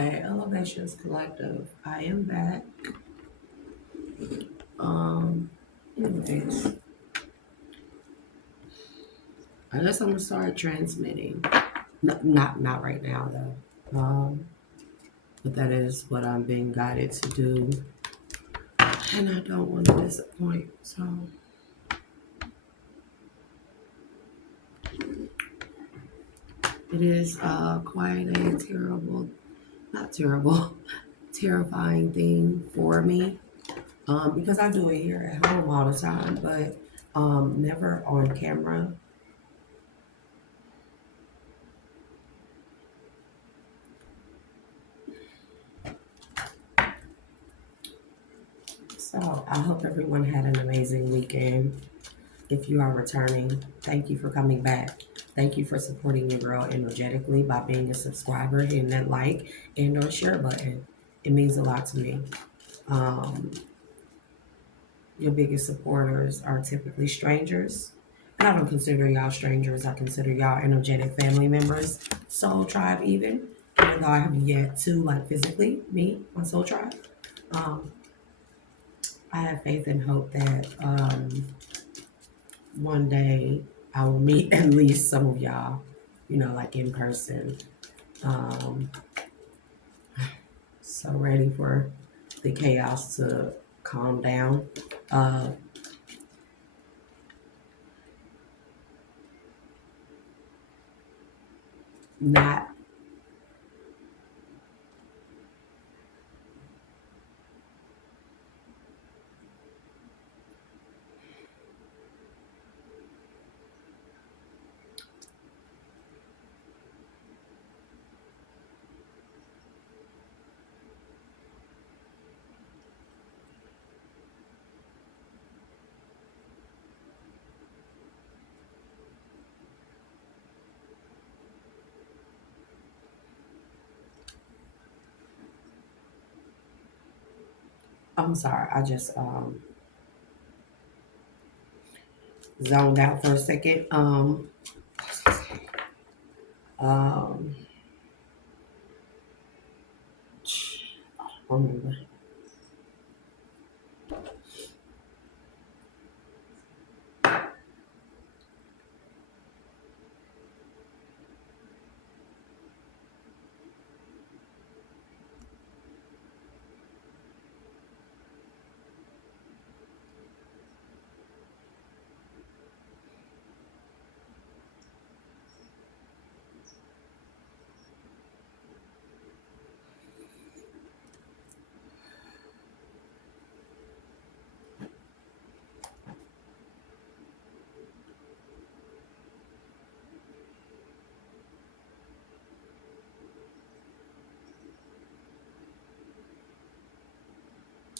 Hi, Elevations Collective. I am back. Um, anyways, I guess I'm gonna start transmitting. Not right now though. But that is what I'm being guided to do, and I don't want to disappoint. So it is quite a not terrible, terrifying thing for me. Because I do it here at home all the time, but never on camera. So I hope everyone had an amazing weekend. If you are returning, thank you for coming back. Thank you for supporting your girl energetically by being a subscriber, hitting that like and or share button. It means a lot to me. Um, your biggest supporters are typically strangers. And I don't consider y'all strangers. I consider y'all energetic family members, soul tribe even. Even though I have yet to like physically meet my soul tribe. Um, I have faith and hope that one day I will meet at least some of y'all, like in person. Um, so ready for the chaos to calm down. Uh, not, I'm sorry, I just zoned out for a second. Um, um,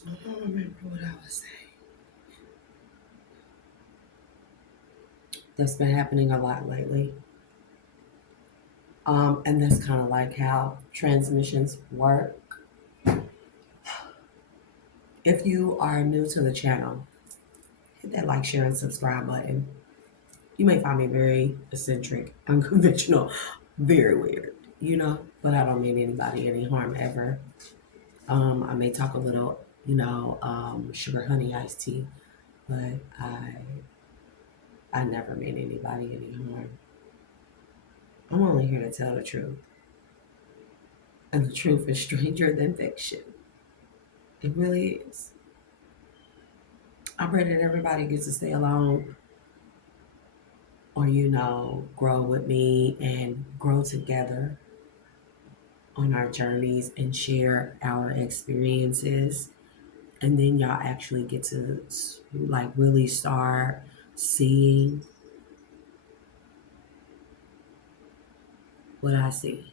I don't remember what I was saying. That's been happening a lot lately. And that's kind of like how transmissions work. If you are new to the channel, hit that like, share, and subscribe button. You may find me very eccentric, unconventional, very weird, but I don't mean anybody any harm ever. I may talk a little, sugar honey iced tea, but I never mean anybody any harm. I'm only here to tell the truth. And the truth is stranger than fiction. It really is. I pray that everybody gets to stay alone or, grow with me and grow together on our journeys and share our experiences. And then y'all actually get to like really start seeing what I see.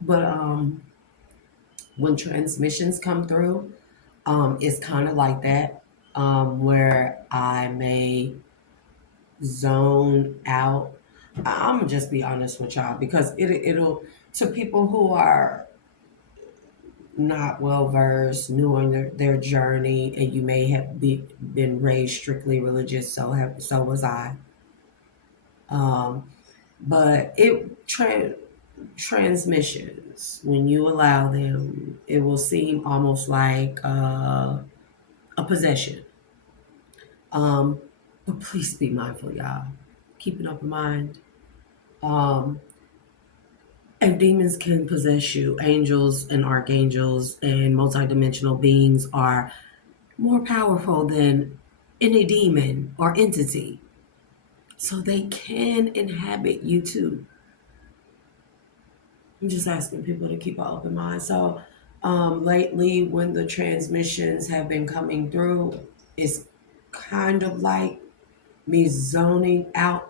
But when transmissions come through, it's kind of like that, where I may zone out. I'm gonna just be honest with y'all because it'll to people who are not well versed, new on their journey, and you may have been raised strictly religious. So was I. Um, but transmissions, when you allow them, it will seem almost like a possession. Um, but please be mindful, y'all. Keep an open mind. Um, and demons can possess you. Angels and archangels and multidimensional beings are more powerful than any demon or entity. So they can inhabit you too. I'm just asking people to keep an open mind. So lately, when the transmissions have been coming through, it's kind of like me zoning out.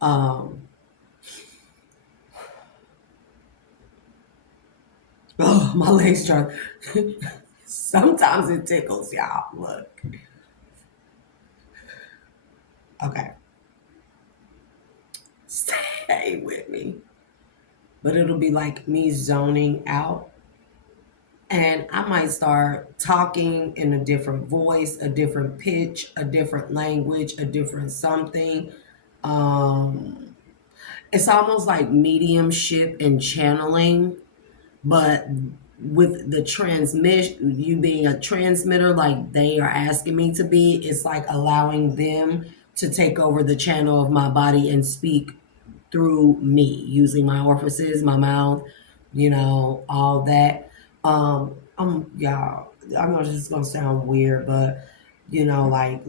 um, oh, my legs start. Sometimes it tickles, y'all. Look, okay, stay with me. But it'll be like me zoning out, and I might start talking in a different voice, a different pitch, a different language, a different something. Um, it's almost like mediumship and channeling, but with the transmission, you being a transmitter, like they are asking me to be, it's like allowing them to take over the channel of my body and speak through me using my orifices, my mouth, all that. Y'all, I know this is gonna sound weird, but like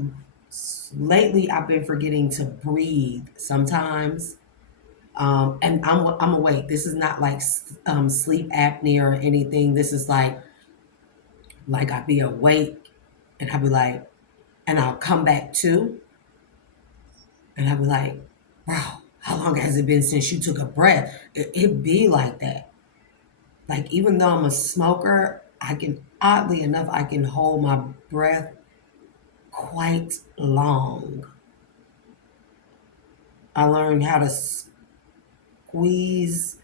lately I've been forgetting to breathe sometimes. And I'm awake. This is not like sleep apnea or anything. This is like I'd be awake and I'd be like, and I'll come back to, and I'd be like, bro, how long has it been since you took a breath? It be like that. Like even though I'm a smoker, I can oddly enough I can hold my breath quite long. I learned how to squeeze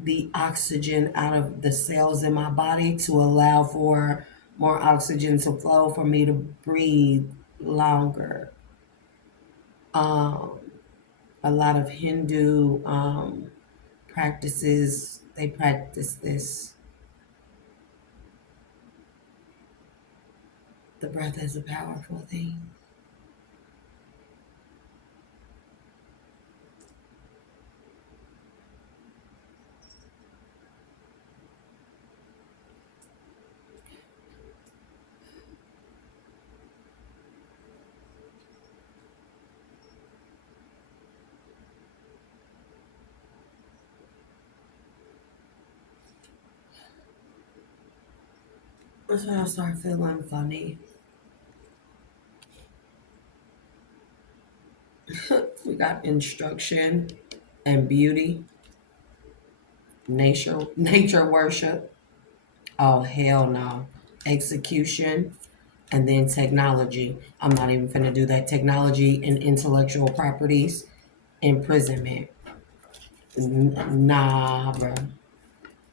the oxygen out of the cells in my body to allow for more oxygen to flow for me to breathe longer. Um, a lot of Hindu practices, they practice this. The breath is a powerful thing. That's when I start feeling funny. We got instruction and beauty, nature worship. Oh hell no. Execution and then technology. I'm not even finna do that. Technology and intellectual properties, imprisonment. Nah, bro.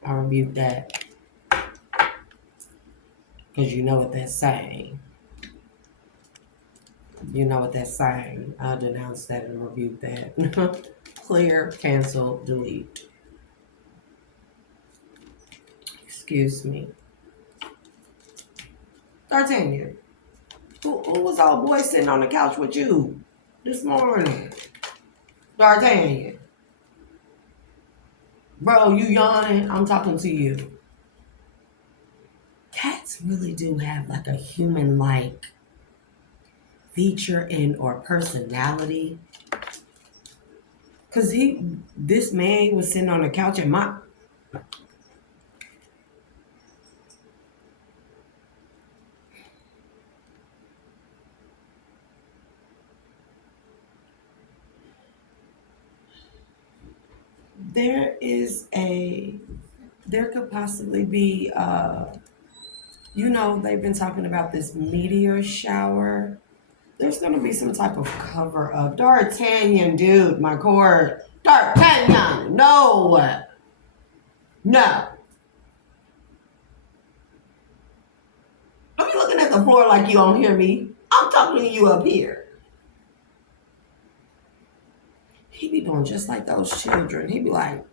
I rebuke that because you know what that's saying. You know what that's saying. I'll denounce that and rebuke that. Clear, cancel, delete. Excuse me. D'Artagnan, who was old boy sitting on the couch with you this morning? D'Artagnan. Bro, you yawning? I'm talking to you. Cats really do have like a human like feature and or personality. Cause this man was sitting on the couch and there is a there could possibly be, they've been talking about this meteor shower. There's going to be some type of cover up. D'Artagnan, dude, my cord. D'Artagnan, no, no. Don't be looking at the floor like you don't hear me. I'm talking to you up here. He be doing just like those children. He be like,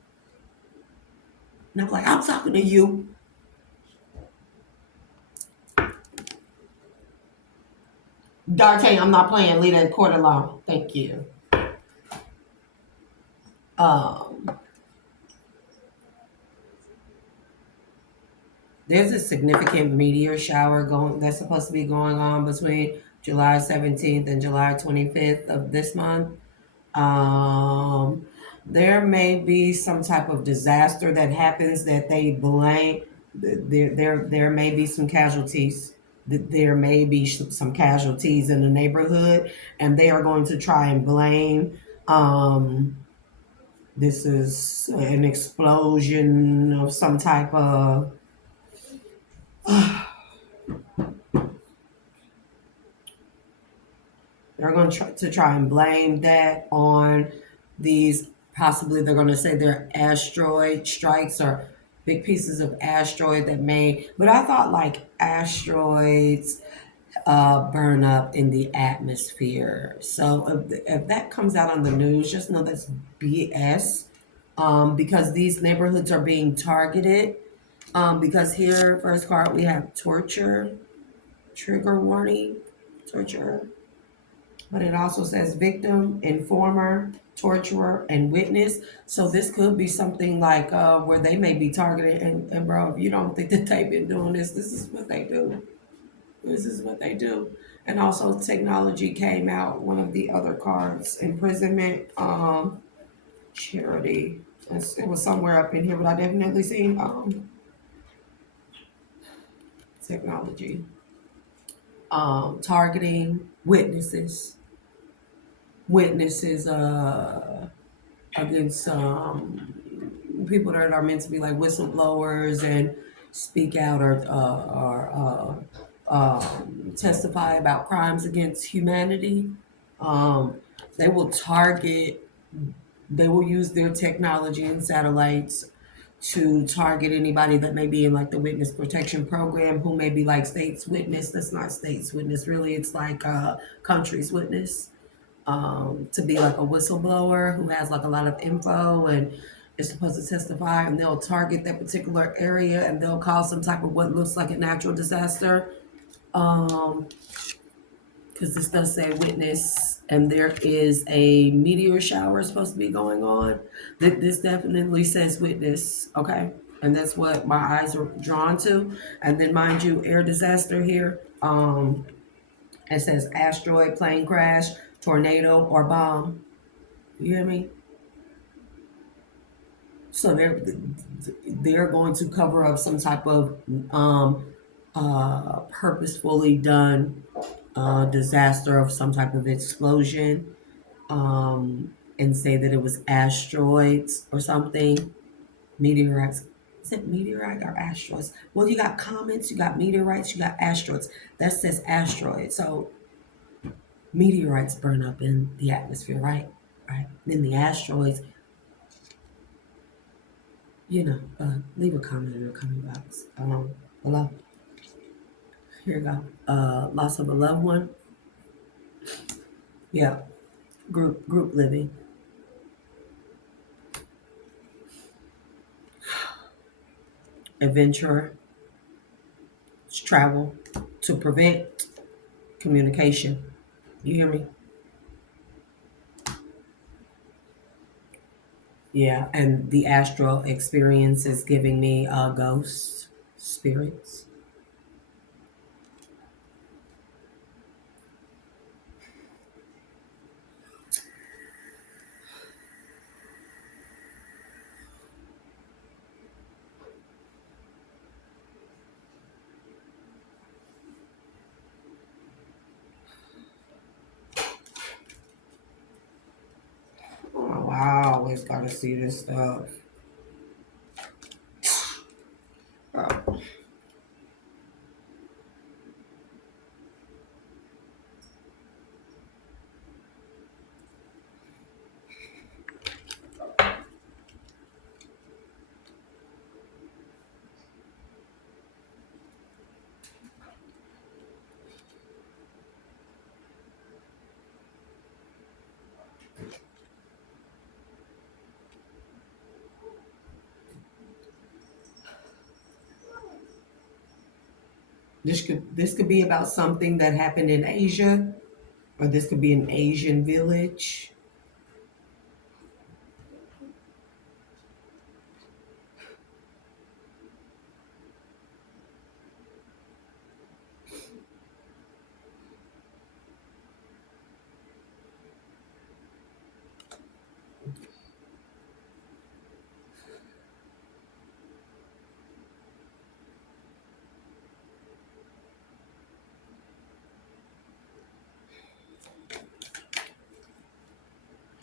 and I'm like, I'm talking to you. D'Artagnan, I'm not playing. Leave that cord alone. Thank you. Um, there's a significant meteor shower going that's supposed to be going on between July 17th and July 25th of this month. Um, there may be some type of disaster that happens that they blame. There may be some casualties. There may be some casualties in the neighborhood, and they are going to try and blame. This is an explosion of some type of. They're going to try and blame that on these. Possibly, they're going to say they're asteroid strikes or big pieces of asteroid that may. But I thought like asteroids burn up in the atmosphere. So if that comes out on the news, just know that's BS. Because these neighborhoods are being targeted. Because here, first card, we have torture, trigger warning, torture. But it also says victim, informer, torturer, and witness. So this could be something like where they may be targeted. And bro, if you don't think that they've been doing this is what they do. This is what they do. And also technology came out, one of the other cards, imprisonment, charity. It was somewhere up in here, but I definitely seen technology. Targeting witnesses against people that are meant to be like whistleblowers and speak out or testify about crimes against humanity. Um, they will target. They will use their technology and satellites to target anybody that may be in like the witness protection program who may be like state's witness. That's not state's witness, really. It's like country's witness. To be like a whistleblower who has like a lot of info and is supposed to testify, and they'll target that particular area and they'll cause some type of what looks like a natural disaster. Um, because this does say witness, and there is a meteor shower supposed to be going on. This definitely says witness, okay? And that's what my eyes are drawn to. And then, mind you, air disaster here. It says asteroid, plane crash, tornado, or bomb. You hear me? So they're going to cover up some type of purposefully done disaster of some type of explosion, and say that it was asteroids or something, meteorites. Is it meteorite or asteroids? Well, you got comets, you got meteorites, you got asteroids. That says asteroid. So meteorites burn up in the atmosphere, right? Right. Then the asteroids, leave a comment in the comment box below. Here you go. Loss of a loved one. Yeah. Group living. Adventure. Travel to prevent communication. You hear me? Yeah, and the astral experience is giving me ghost spirits. Oh, I always gotta see this stuff. This could be about something that happened in Asia, or this could be an Asian village.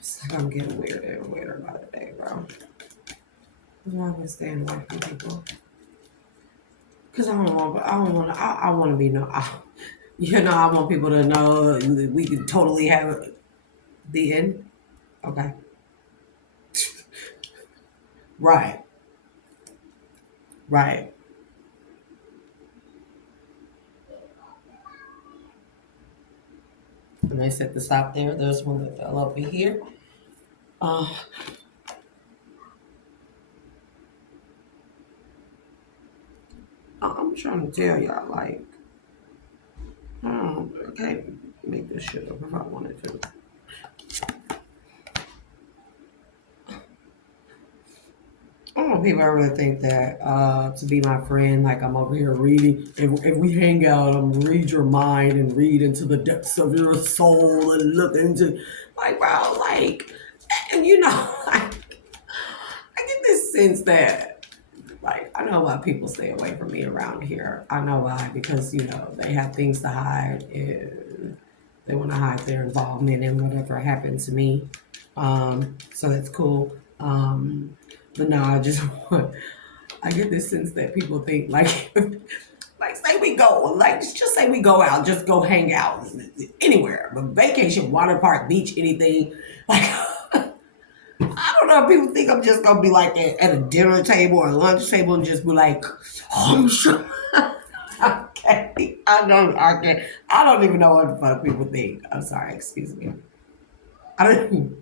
It's like I'm getting weirder and weirder by the day, bro. That's why I've been staying away from people. Cause I want to be no. I want people to know that we could totally have the end. Okay, right, right. And they said to stop there. There's one that fell over here. Uh, I'm trying to tell y'all, like, I can't make this shit up if I wanted to. I don't want people to really think that to be my friend, like I'm over here reading. If we hang out, I'm gonna read your mind and read into the depths of your soul and look into, like, bro, like, and like, I get this sense that, like, I know why people stay away from me around here. I know why, because, they have things to hide and they want to hide their involvement in whatever happened to me. So that's cool. But no, I get this sense that people think, like, like, say we go, like, just say we go out, just go hang out anywhere, but vacation, water park, beach, anything. Like, I don't know if people think I'm just gonna be like at a dinner table or a lunch table and just be like, oh, I'm sure. Okay, I don't even know what the fuck people think. I'm sorry, excuse me. I don't.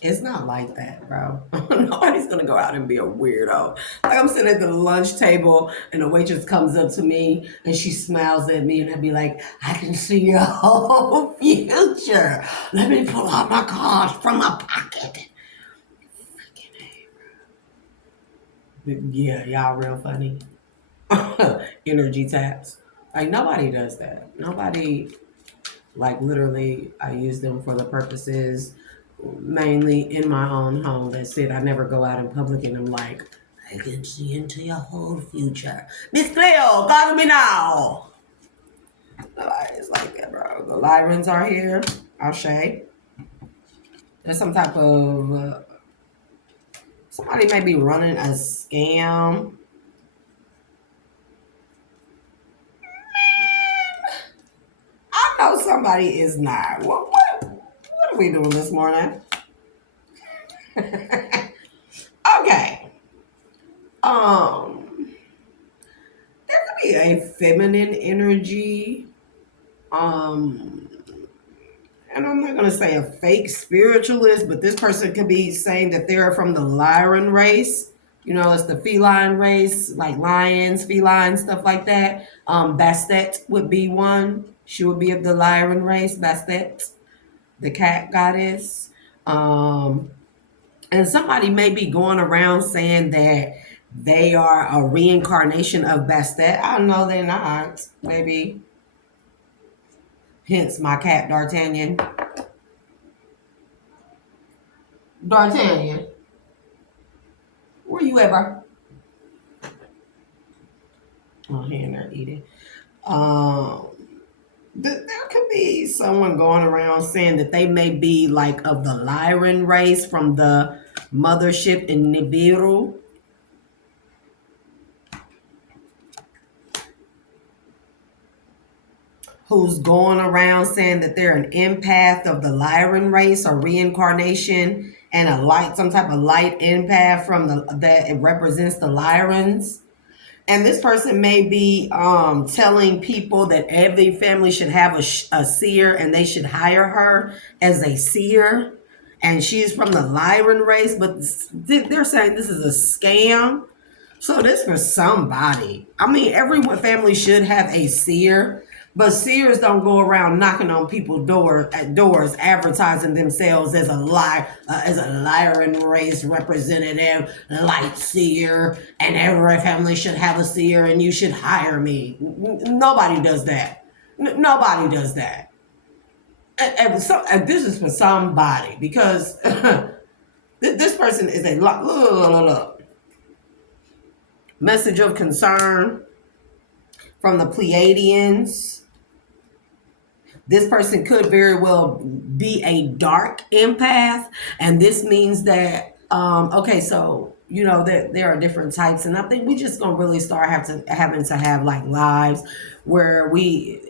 It's not like that, bro. Nobody's gonna go out and be a weirdo. Like, I'm sitting at the lunch table and the waitress comes up to me and she smiles at me and I'd be like, I can see your whole future. Let me pull out my card from my pocket. Yeah, y'all real funny. Energy taps. Like, nobody does that. Nobody, like, literally, I use them for the purposes mainly in my own home. That's it. I never go out in public and I'm like, I can see into your whole future. Miss Cleo, call me now. Nobody's like that, bro. The Lyrans are here. Ashe. There's some type of somebody may be running a scam. I know somebody is not. What are we doing this morning? Okay. There could be a feminine energy. Um, and I'm not gonna say a fake spiritualist, but this person could be saying that they're from the Lyran race. It's the feline race, like lions, felines, stuff like that. Bastet would be one. She would be of the Lyran race, Bastet, the cat goddess. Um, and somebody may be going around saying that they are a reincarnation of Bastet. I know they're not. Maybe. Hence my cat D'Artagnan. D'Artagnan, where you at, bro? Oh, he in there eating. Um, there could be someone going around saying that they may be like of the Lyran race from the mothership in Nibiru. Who's going around saying that they're an empath of the Lyran race or reincarnation and a light, some type of light empath from that it represents the Lyrans. And this person may be telling people that every family should have a seer and they should hire her as a seer. and she's from the Lyran race, but they're saying this is a scam. So this for somebody. I mean, every family should have a seer, but seers don't go around knocking on people's doors, advertising themselves as as a Lyran race representative, light seer, and every family should have a seer, and you should hire me. Nobody does that. Nobody does that. And this is for somebody because this person is a look. Message of concern from the Pleiadians. This person could very well be a dark empath, and this means that okay, so you know that there are different types, and I think we just gonna really start having to have like lives where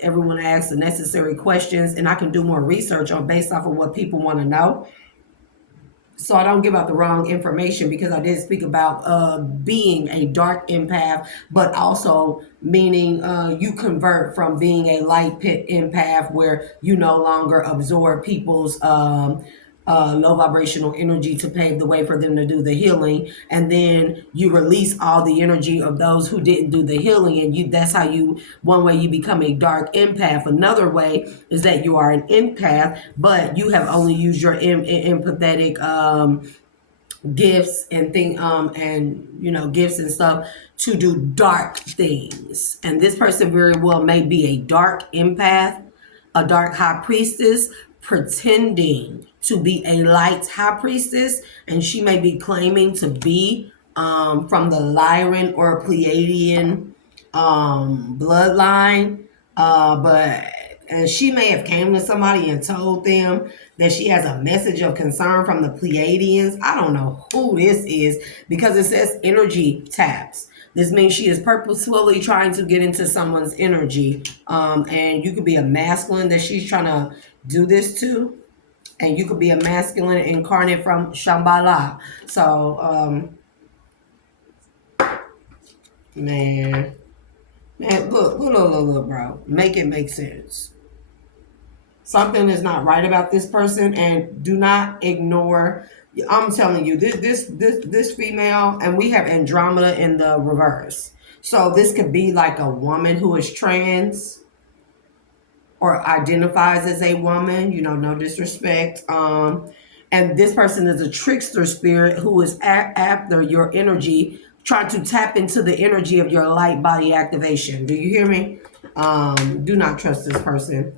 everyone asks the necessary questions, and I can do more research on based off of what people want to know, so I don't give out the wrong information, because I did speak about being a dark empath, but also meaning you convert from being a light pit empath where you no longer absorb people's low vibrational energy to pave the way for them to do the healing, and then you release all the energy of those who didn't do the healing, and that's how one way you become a dark empath. Another way is that you are an empath, but you have only used your empathetic gifts and gifts and stuff to do dark things. And this person very well may be a dark empath, a dark high priestess, pretending to be a light high priestess, and she may be claiming to be from the Lyran or Pleiadian bloodline, but and she may have came to somebody and told them that she has a message of concern from the Pleiadians. I don't know who this is, because it says energy taps. This means she is purposefully trying to get into someone's energy. And you could be a masculine that she's trying to do this to. And you could be a masculine incarnate from Shambhala. So, man, look, bro. Make it make sense. Something is not right about this person, and do not ignore. I'm telling you, this female, and we have Andromeda in the reverse. So this could be like a woman who is trans or identifies as a woman, no disrespect. And this person is a trickster spirit who is after your energy, trying to tap into the energy of your light body activation. Do you hear me? Do not trust this person.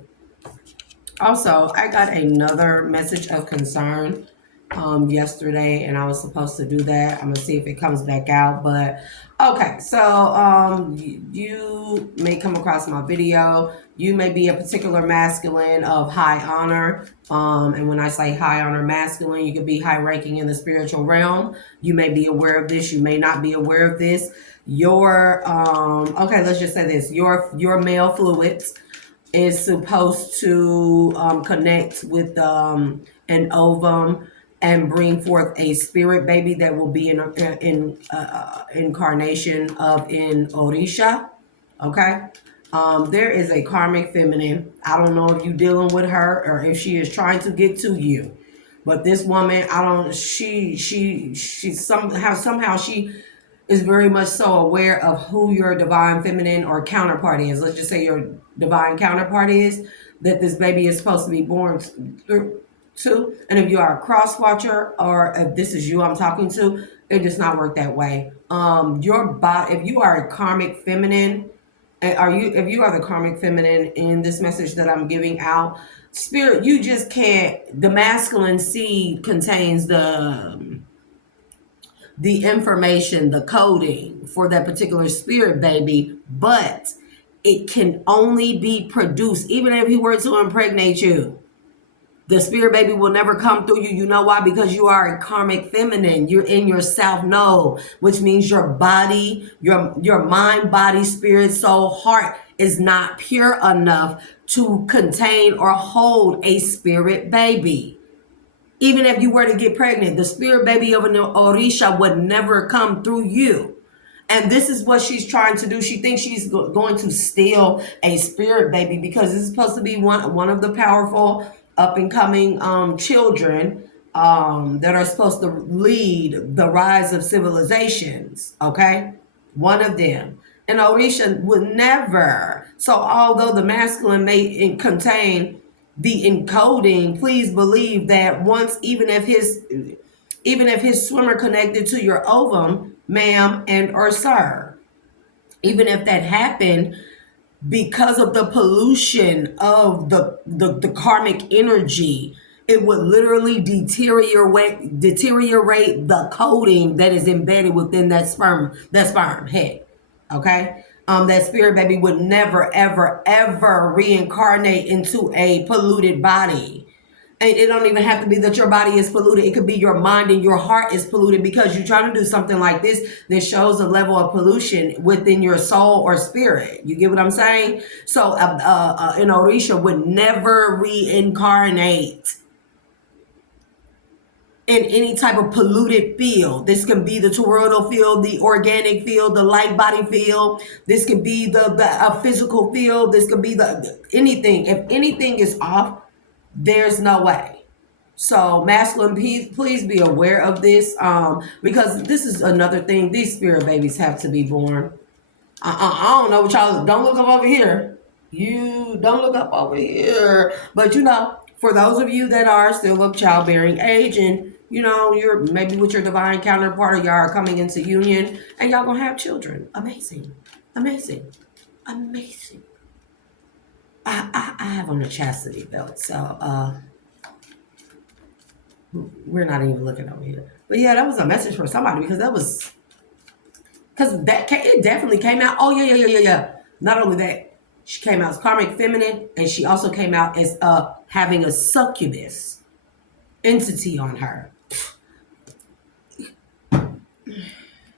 Also, I got another message of concern yesterday, and I was supposed to do that. I'm gonna see if it comes back out. But okay, so you may come across my video. You may be a particular masculine of high honor, and when I say high honor masculine, you could be high ranking in the spiritual realm. You may be aware of this. You may not be aware of this. Your okay, let's just say this: your male fluids is supposed to connect with an ovum and bring forth a spirit baby that will be in incarnation of in Orisha. Okay. There is a karmic feminine. I don't know if you're dealing with her or if she is trying to get to you, but this woman, she somehow she is very much so aware of who your divine feminine or counterpart is. Let's just say your divine counterpart is, that this baby is supposed to be born to. And if you are a cross watcher, or if this is you I'm talking to, it does not work that way. Your body, if you are a karmic feminine, if you are the karmic feminine in this message that I'm giving out, spirit, you just can't. The masculine seed contains the information, the coding for that particular spirit baby, but it can only be produced, even if he were to impregnate you. The spirit baby will never come through you. You know why? Because you are a karmic feminine. You're in your self know, which means your body, your mind, body, spirit, soul, heart is not pure enough to contain or hold a spirit baby. Even if you were to get pregnant, the spirit baby of an Orisha would never come through you. And this is what she's trying to do. She thinks she's going to steal a spirit baby because it's supposed to be one of the powerful up and coming children that are supposed to lead the rise of civilizations. Okay, one of them. And Orisha would never. So although the masculine may contain the encoding, please believe that once, even if his swimmer connected to your ovum, ma'am and or sir, even if that happened, because of the pollution of the karmic energy, it would literally deteriorate the coding that is embedded within that sperm head. Okay. That spirit baby would never ever ever reincarnate into a polluted body. And it don't even have to be that your body is polluted. It could be your mind and your heart is polluted because you're trying to do something like this that shows a level of pollution within your soul or spirit. You get what I'm saying? So an Orisha would never reincarnate in any type of polluted field. This can be the toroidal field, the organic field, the light body field. This can be the physical field. This could be the anything. If anything is off, there's no way. So masculine, please be aware of this, because this is another thing. These spirit babies have to be born. I don't know what y'all. Don't look up over here. You don't look up over here. But for those of you that are still of childbearing age, and you're maybe with your divine counterpart, or y'all are coming into union, and y'all gonna have children. Amazing, amazing, amazing. I have on a chastity belt, so we're not even looking over here. But yeah, that was a message for somebody, because it definitely came out. Oh yeah. Not only that, she came out as karmic feminine, and she also came out as having a succubus entity on her.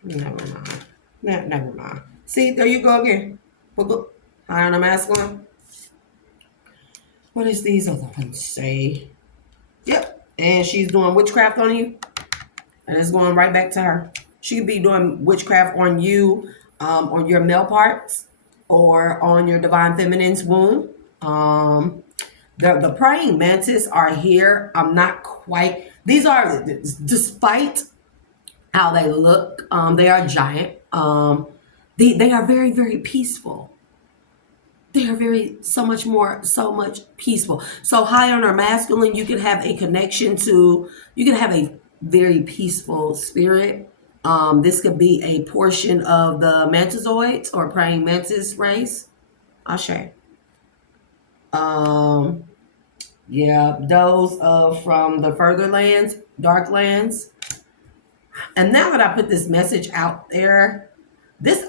Never mind. Never mind. See, there you go again. High on the masculine. What does these other ones say? Yep. And she's doing witchcraft on you. And it's going right back to her. She could be doing witchcraft on you, on your male parts, or on your divine feminine's womb. The praying mantis are here. I'm not quite. These are, despite how they look, they are giant. They are very, very peaceful. They are so much peaceful. So high on our masculine, you can have a connection to, you can have a very peaceful spirit. This could be a portion of the mantisoids or praying mantis race. Ashe. Yeah, those from the further lands, dark lands. And now that I put this message out there, this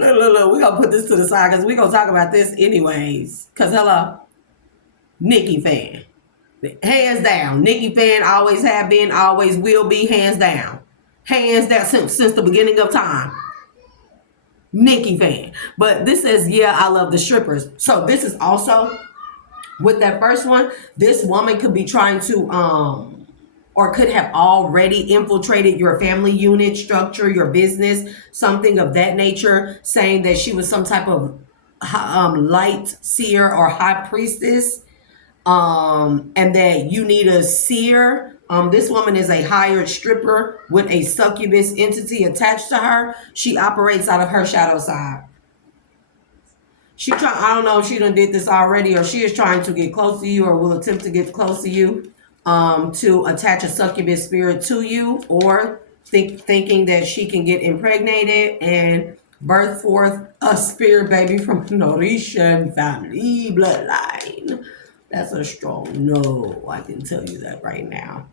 look, we're gonna put this to the side because we're gonna talk about this anyways. Cause hello, Nikki fan. Hands down. Nikki fan, always have been, always will be, hands down. Hands down since the beginning of time. Nikki fan. But this says, yeah, I love the strippers. So this is also, with that first one, this woman could be trying to or could have already infiltrated your family unit structure, your business, something of that nature, saying that she was some type of light seer or high priestess, and that you need a seer. This woman is a hired stripper with a succubus entity attached to her. She operates out of her shadow side. I don't know if she done did this already, or she is trying to get close to you, or will attempt to get close to you, to attach a succubus spirit to you, or thinking that she can get impregnated and birth forth a spirit baby from an Orishan family bloodline. That's a strong no. I can tell you that right now.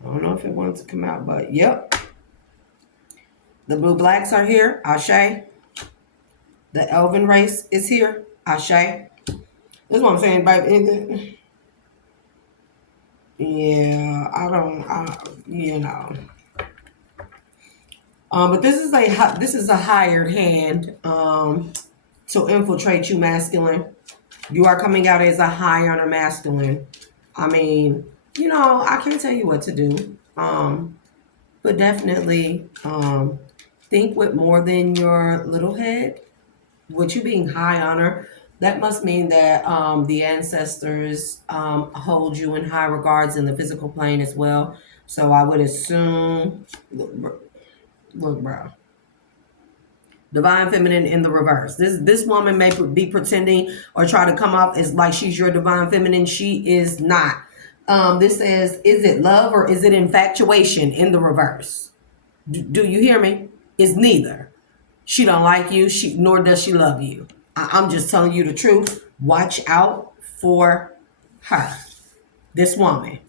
I don't know if it wants to come out, but yep. The blue blacks are here. Ashe. The elven race is here. Ashe. This is what I'm saying, baby. Yeah, but this is a hired hand to infiltrate you, masculine. You are coming out as a high honor masculine. I mean, I can't tell you what to do. But definitely think with more than your little head. With you being high honor, That must mean that the ancestors hold you in high regards in the physical plane as well. So I would assume, look, bro, divine feminine in the reverse. This woman may be pretending or try to come off as like she's your divine feminine. She is not. This says, is it love or is it infatuation in the reverse? Do you hear me? It's neither. She don't like you. Nor does she love you. I'm just telling you the truth. Watch out for her. This woman.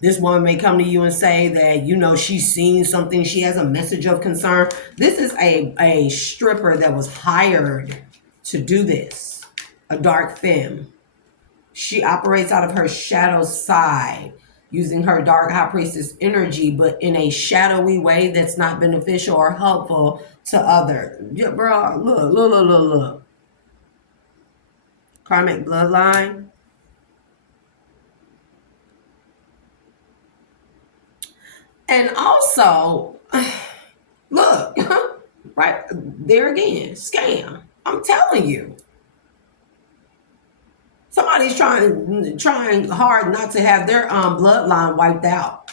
This woman may come to you and say that, she's seen something. She has a message of concern. This is a stripper that was hired to do this. A dark femme. She operates out of her shadow side, using her dark high priestess energy, but in a shadowy way that's not beneficial or helpful to others. Yeah, bro, look. Karmic bloodline. And also, look, right there again, scam. I'm telling you. Somebody's trying hard not to have their bloodline wiped out.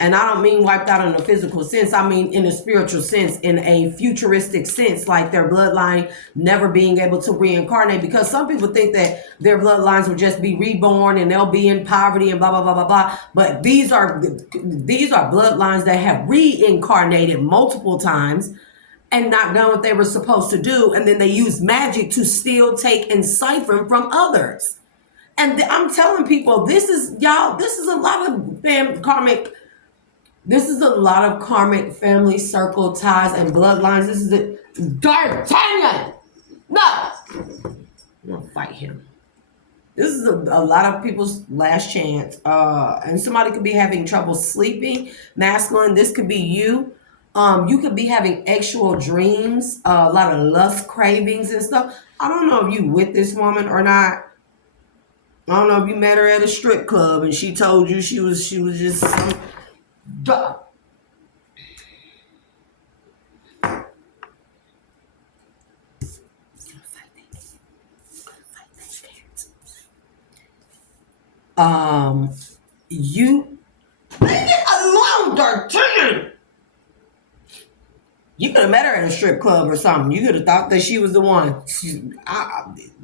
And I don't mean wiped out in a physical sense. I mean in a spiritual sense, in a futuristic sense, like their bloodline never being able to reincarnate. Because some people think that their bloodlines will just be reborn and they'll be in poverty and blah, blah, blah, blah, blah. But these are bloodlines that have reincarnated multiple times and not done what they were supposed to do. And then they use magic to steal, take, and siphon from others. And I'm telling people, this is a lot of karmic. This is a lot of karmic family circle ties and bloodlines. This is a D'Artagnan. No, I'm gonna fight him. This is a lot of people's last chance. And somebody could be having trouble sleeping. Masculine. This could be you. You could be having actual dreams, a lot of lust cravings and stuff. I don't know if you with this woman or not. I don't know if you met her at a strip club and she told you she was just duh. You leave it alone, D'Artagnan. You could have met her at a strip club or something. You could have thought that she was the one.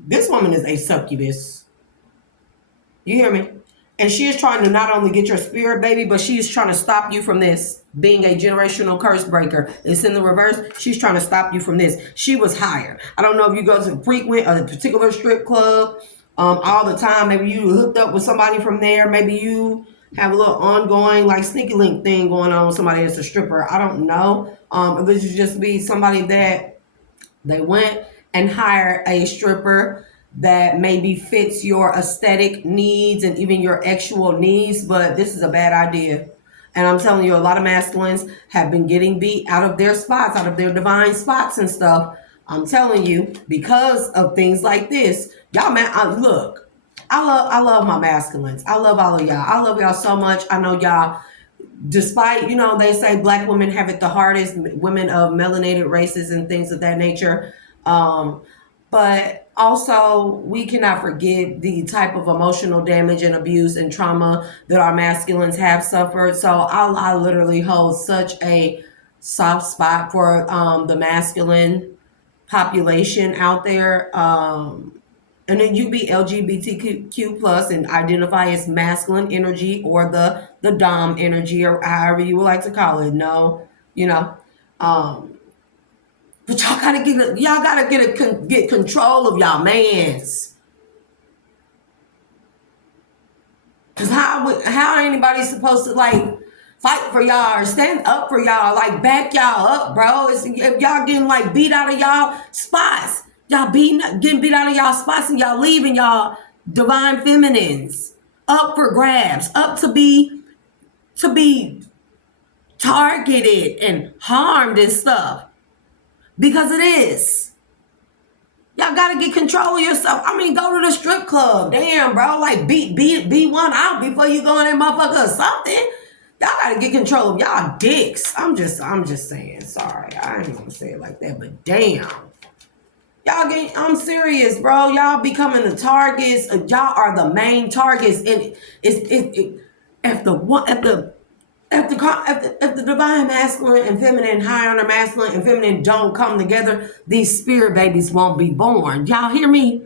This woman is a succubus. You hear me? And she is trying to not only get your spirit, baby, but she is trying to stop you from this being a generational curse breaker. It's in the reverse. She's trying to stop you from this. She was hired. I don't know if you go to frequent a particular strip club all the time. Maybe you hooked up with somebody from there. Maybe you have a little ongoing like sneaky link thing going on with somebody that's a stripper. I don't know. It would just be somebody that they went and hired a stripper that maybe fits your aesthetic needs and even your actual needs, but this is a bad idea. And I'm telling you, a lot of masculines have been getting beat out of their spots, out of their divine spots and stuff. I'm telling you, because of things like this. Y'all, man, look, I love my masculines. I love all of y'all. I love y'all so much. I know y'all, despite, they say black women have it the hardest, women of melanated races and things of that nature. But also, we cannot forget the type of emotional damage and abuse and trauma that our masculines have suffered. So I literally hold such a soft spot for the masculine population out there. And then you be LGBTQ plus and identify as masculine energy or the dom energy or however you would like to call it. No, but y'all gotta get control of y'all mans. Cause how anybody supposed to like fight for y'all or stand up for y'all, like back y'all up, bro? If y'all getting like beat out of y'all spots, y'all getting beat out of y'all spots and y'all leaving y'all divine feminines up for grabs, up to be targeted and harmed and stuff. Because it is. Y'all gotta get control of yourself. I mean, go to the strip club. Damn, bro. Like, beat one out before you go in that motherfucker or something. Y'all gotta get control of y'all dicks. I'm just saying. Sorry. I ain't gonna say it like that, but damn. Y'all get, I'm serious, bro. Y'all becoming the targets. Y'all are the main targets. And if the one, if the divine masculine and feminine, high honor masculine and feminine don't come together, these spirit babies won't be born. Y'all hear me?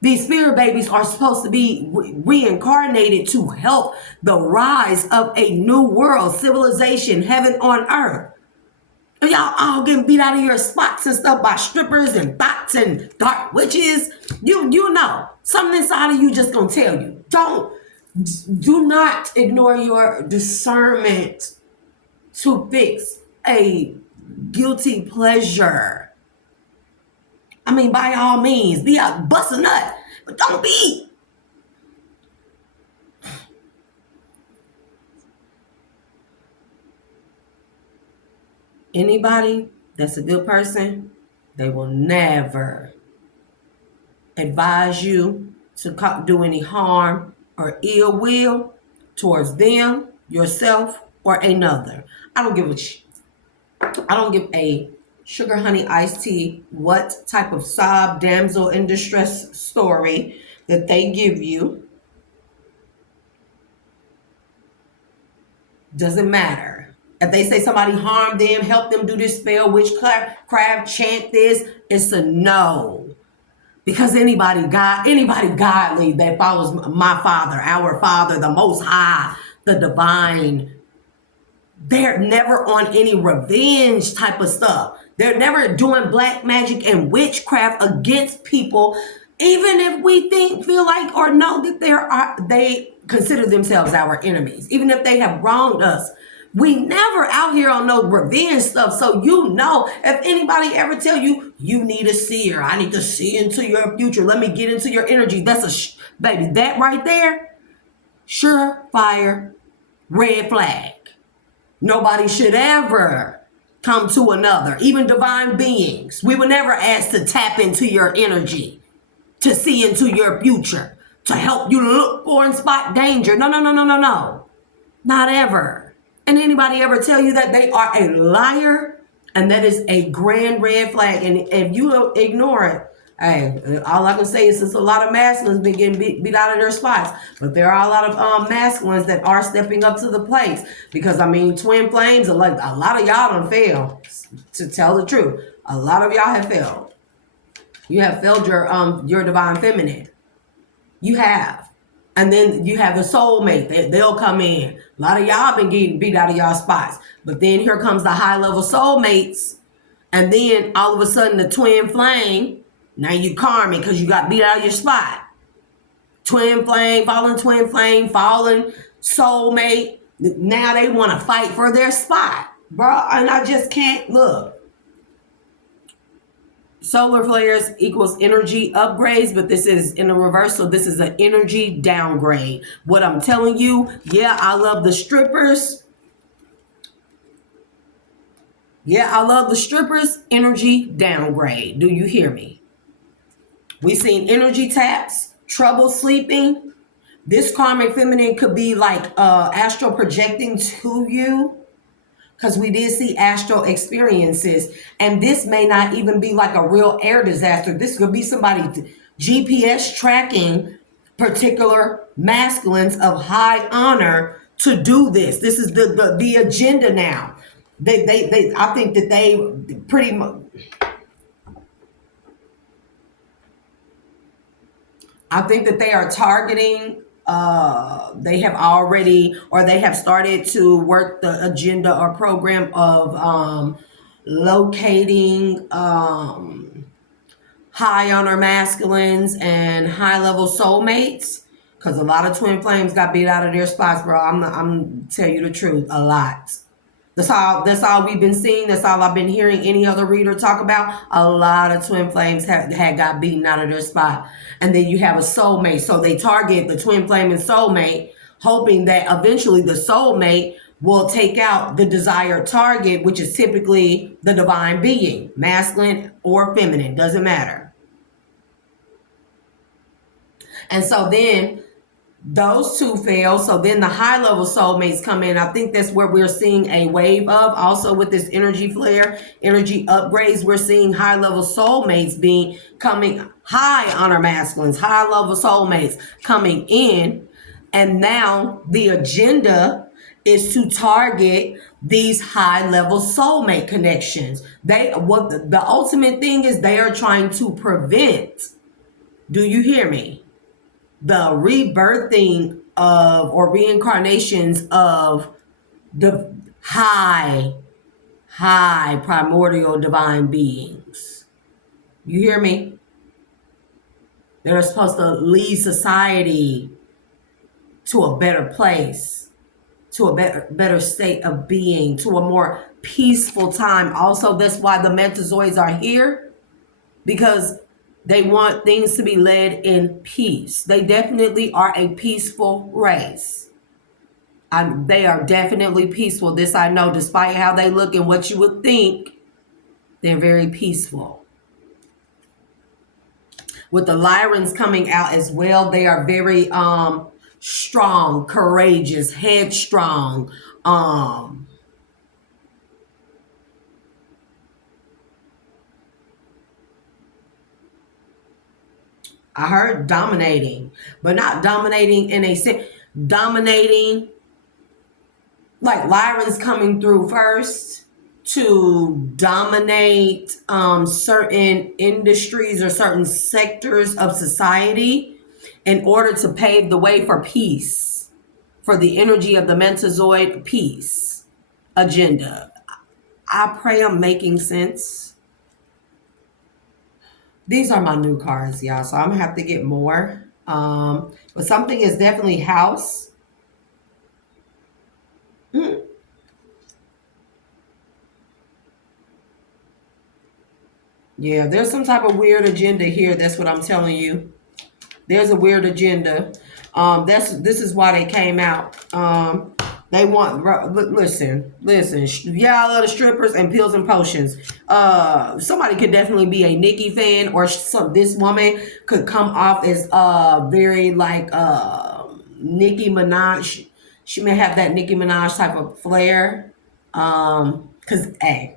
These spirit babies are supposed to be reincarnated to help the rise of a new world, civilization, heaven on earth. And y'all all getting beat out of your spots and stuff by strippers and thoughts and dark witches. You know, something inside of you just gonna tell you. Do not ignore your discernment to fix a guilty pleasure. I mean, by all means, be out bust a nut, but don't be. Anybody that's a good person, they will never advise you to do any harm or ill will towards them, yourself, or another. I don't give a sugar honey iced tea what type of sob damsel in distress story that they give you. Doesn't matter. If they say somebody harmed them, help them do this spell, witchcraft, chant this, it's a no. Because anybody godly that follows my Father, our Father, the Most High, the Divine, they're never on any revenge type of stuff. They're never doing black magic and witchcraft against people, even if we feel like or know that they consider themselves our enemies, even if they have wronged us. We never out here on no revenge stuff. So if anybody ever tell you, you need a seer, I need to see into your future, let me get into your energy, that's baby, that right there, surefire red flag. Nobody should ever come to another, even divine beings. We were never asked to tap into your energy, to see into your future, to help you look for and spot danger. No. Not ever. And anybody ever tell you that, they are a liar, and that is a grand red flag. And if you ignore it, hey, all I can say is there's a lot of masculines been getting beat out of their spots, but there are a lot of masculines that are stepping up to the plate. Because I mean, twin flames, a lot of y'all done failed. To tell the truth, a lot of y'all have failed. You have failed your divine feminine. You have. And then you have the soulmate. They'll come in. A lot of y'all been getting beat out of y'all spots. But then here comes the high level soulmates. And then all of a sudden the twin flame. Now you karmic because you got beat out of your spot. Twin flame, fallen soulmate. Now they want to fight for their spot. Bro, and I just can't look. Solar flares equals energy upgrades, but this is in the reverse. So this is an energy downgrade. What I'm telling you, yeah, I love the strippers. Energy downgrade. Do you hear me? We've seen energy taps, trouble sleeping. This karmic feminine could be like astral projecting to you. Because we did see astral experiences, and this may not even be like a real air disaster. This could be somebody GPS tracking particular masculines of high honor to do this. This is the agenda now. I think that they pretty much. I think that they are targeting. They have already, or they have started to work the agenda or program of locating high honor masculines and high level soulmates. Because a lot of twin flames got beat out of their spots, bro. I'm tell you the truth, a lot. That's all we've been seeing. That's all I've been hearing any other reader talk about. A lot of twin flames had got beaten out of their spot. And then you have a soulmate. So they target the twin flame and soulmate, hoping that eventually the soulmate will take out the desired target, which is typically the divine being, masculine or feminine, doesn't matter. And so then Those two fail. So then the high level soulmates come in. I think that's where we're seeing a wave of. Also with this energy flare, energy upgrades, we're seeing high level soulmates being coming high on our masculines, high level soulmates coming in. And now the agenda is to target these high level soulmate connections. The ultimate thing is they are trying to prevent, do you hear me? The rebirthing of or reincarnations of the high primordial divine beings. You hear me? They're supposed to lead society to a better place, to a better state of being, to a more peaceful time. Also, that's why the Metazoids are here, because they want things to be led in peace. They definitely are a peaceful race. They are definitely peaceful. This I know, despite how they look and what you would think, they're very peaceful. With the Lyrans coming out as well, they are very strong, courageous, headstrong. I heard dominating, but not dominating in a sense. Dominating, like Lyran's coming through first to dominate certain industries or certain sectors of society in order to pave the way for peace, for the energy of the Mentazoid peace agenda. I pray I'm making sense. These are my new cards, y'all, so I'm gonna have to get more. But something is definitely house. Mm. Yeah, there's some type of weird agenda here. That's what I'm telling you. There's a weird agenda. This is why they came out. They want listen. Yeah, I love the strippers and pills and potions. Somebody could definitely be a Nicki fan, or this woman could come off as very like Nicki Minaj. She may have that Nicki Minaj type of flair. Cause hey,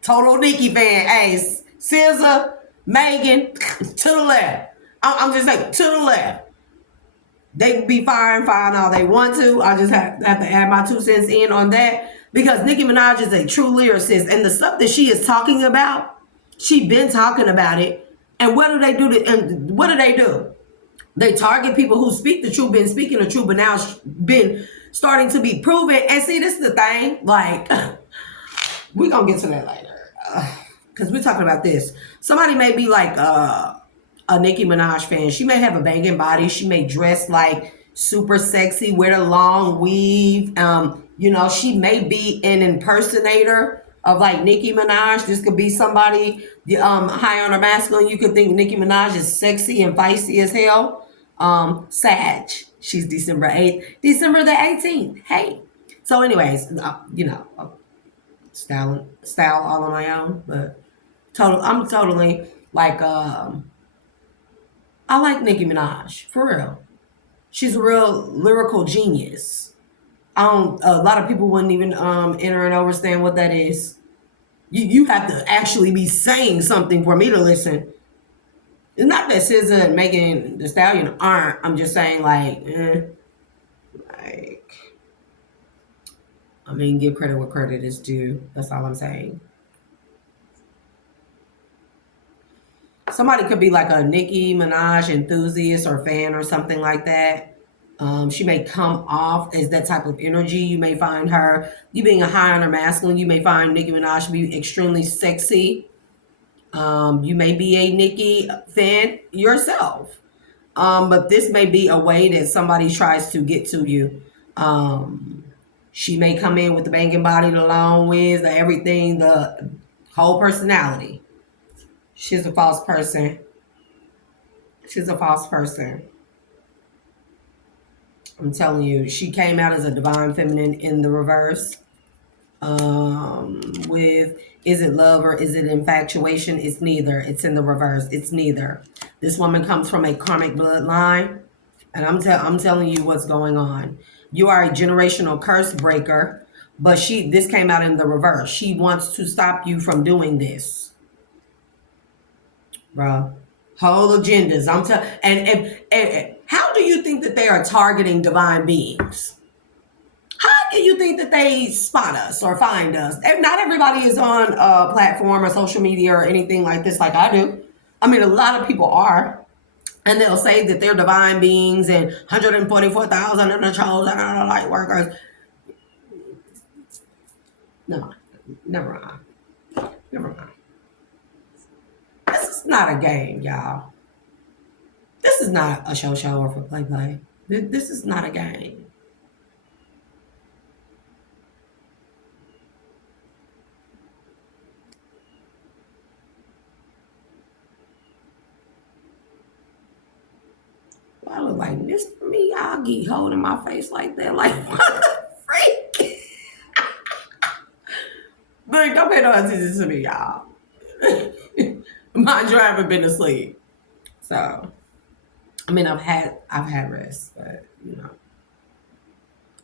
total Nicki fan. Hey, SZA, Megan, to the left. I'm just like to the left. They can be firing all they want to. I just have to add my 2 cents in on that, because Nicki Minaj is a true lyricist, and the stuff that she is talking about, she been talking about it. And what do they do? And what do they do? They target people who speak the truth, been speaking the truth, but now it's been starting to be proven. And see, this is the thing. Like, we're gonna get to that later, because we're talking about this. Somebody may be like a Nicki Minaj fan. She may have a banging body. She may dress like super sexy, wear the long weave. She may be an impersonator of like Nicki Minaj. This could be somebody high on her masculine. You could think Nicki Minaj is sexy and feisty as hell. Sag. She's December 8th. December the 18th. Hey. So anyways, style all on my own. But I'm totally like I like Nicki Minaj, for real. She's a real lyrical genius. A lot of people wouldn't even enter and understand what that is. You have to actually be saying something for me to listen. It's not that SZA and Megan Thee Stallion aren't. I'm just saying, give credit where credit is due. That's all I'm saying. Somebody could be like a Nicki Minaj enthusiast or fan or something like that. She may come off as that type of energy. You may find her, you being a high on her masculine, you may find Nicki Minaj to be extremely sexy. You may be a Nicki fan yourself. But this may be a way that somebody tries to get to you. She may come in with the banging body, the long wigs, the everything, the whole personality. She's a false person. She's a false person. I'm telling you, she came out as a divine feminine in the reverse. With is it love or is it infatuation? It's neither. It's in the reverse. It's neither. This woman comes from a karmic bloodline. And I'm telling you what's going on. You are a generational curse breaker, but this came out in the reverse. She wants to stop you from doing this, bro. Whole agendas. I'm telling. And how do you think that they are targeting divine beings? How do you think that they spot us or find us? Not everybody is on a platform or social media or anything like this, like I do. I mean, a lot of people are. And they'll say that they're divine beings and 144,000 of the chosen are the light workers. No, never mind. Never mind. This is not a game, y'all. This is not a show or for play. This is not a game. Well, I look like this to me. I'll get holding my face like that. Like, what the freak? Look, don't pay no attention to me, y'all. Mind you, I haven't been asleep. So, I mean, I've had rest, but you know,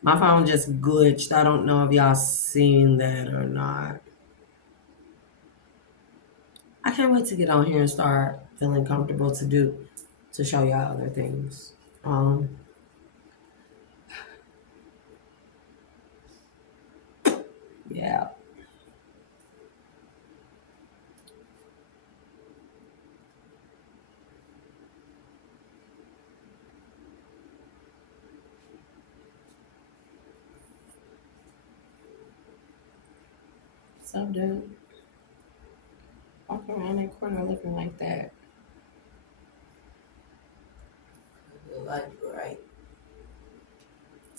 my phone just glitched. I don't know if y'all seen that or not. I can't wait to get on here and start feeling comfortable to show y'all other things. Yeah. So, dude, walk around that corner looking like that. Like, right.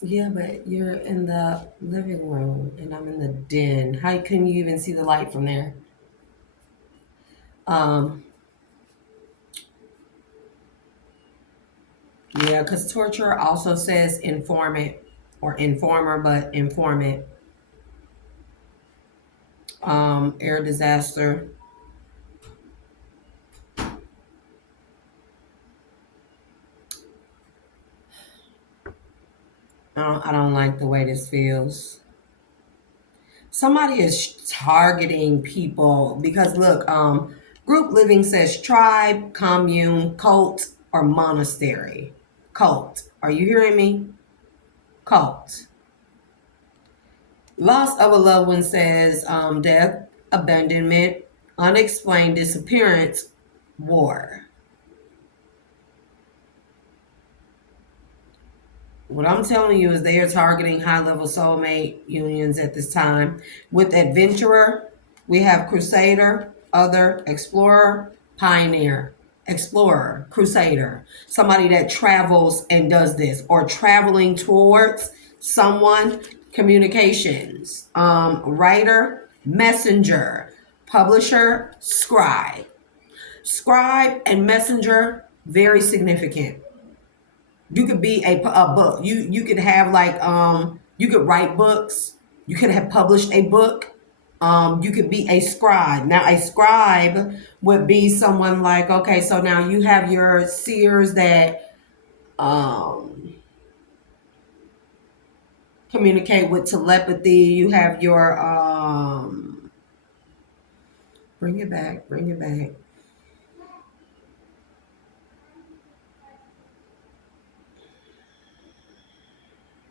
Yeah, but you're in the living room and I'm in the den. How can you even see the light from there? Um, yeah, because torture also says informant or informer, but informant. Air disaster. I don't like the way this feels. Somebody is targeting people because look, group living says tribe, commune, cult, or monastery. Cult. Are you hearing me? Cult. Loss of a loved one says death, abandonment, unexplained disappearance, war. What I'm telling you is they are targeting high level soulmate unions at this time. With adventurer, we have crusader, other, explorer, pioneer, explorer, crusader, somebody that travels and does this, or traveling towards someone, communications, writer, messenger, publisher, scribe. Scribe and messenger, very significant. You could be a book. You could have like you could write books. You could have published a book. You could be a scribe. Now a scribe would be someone like, okay, so now you have your seers that communicate with telepathy. You have your bring it back, bring it back.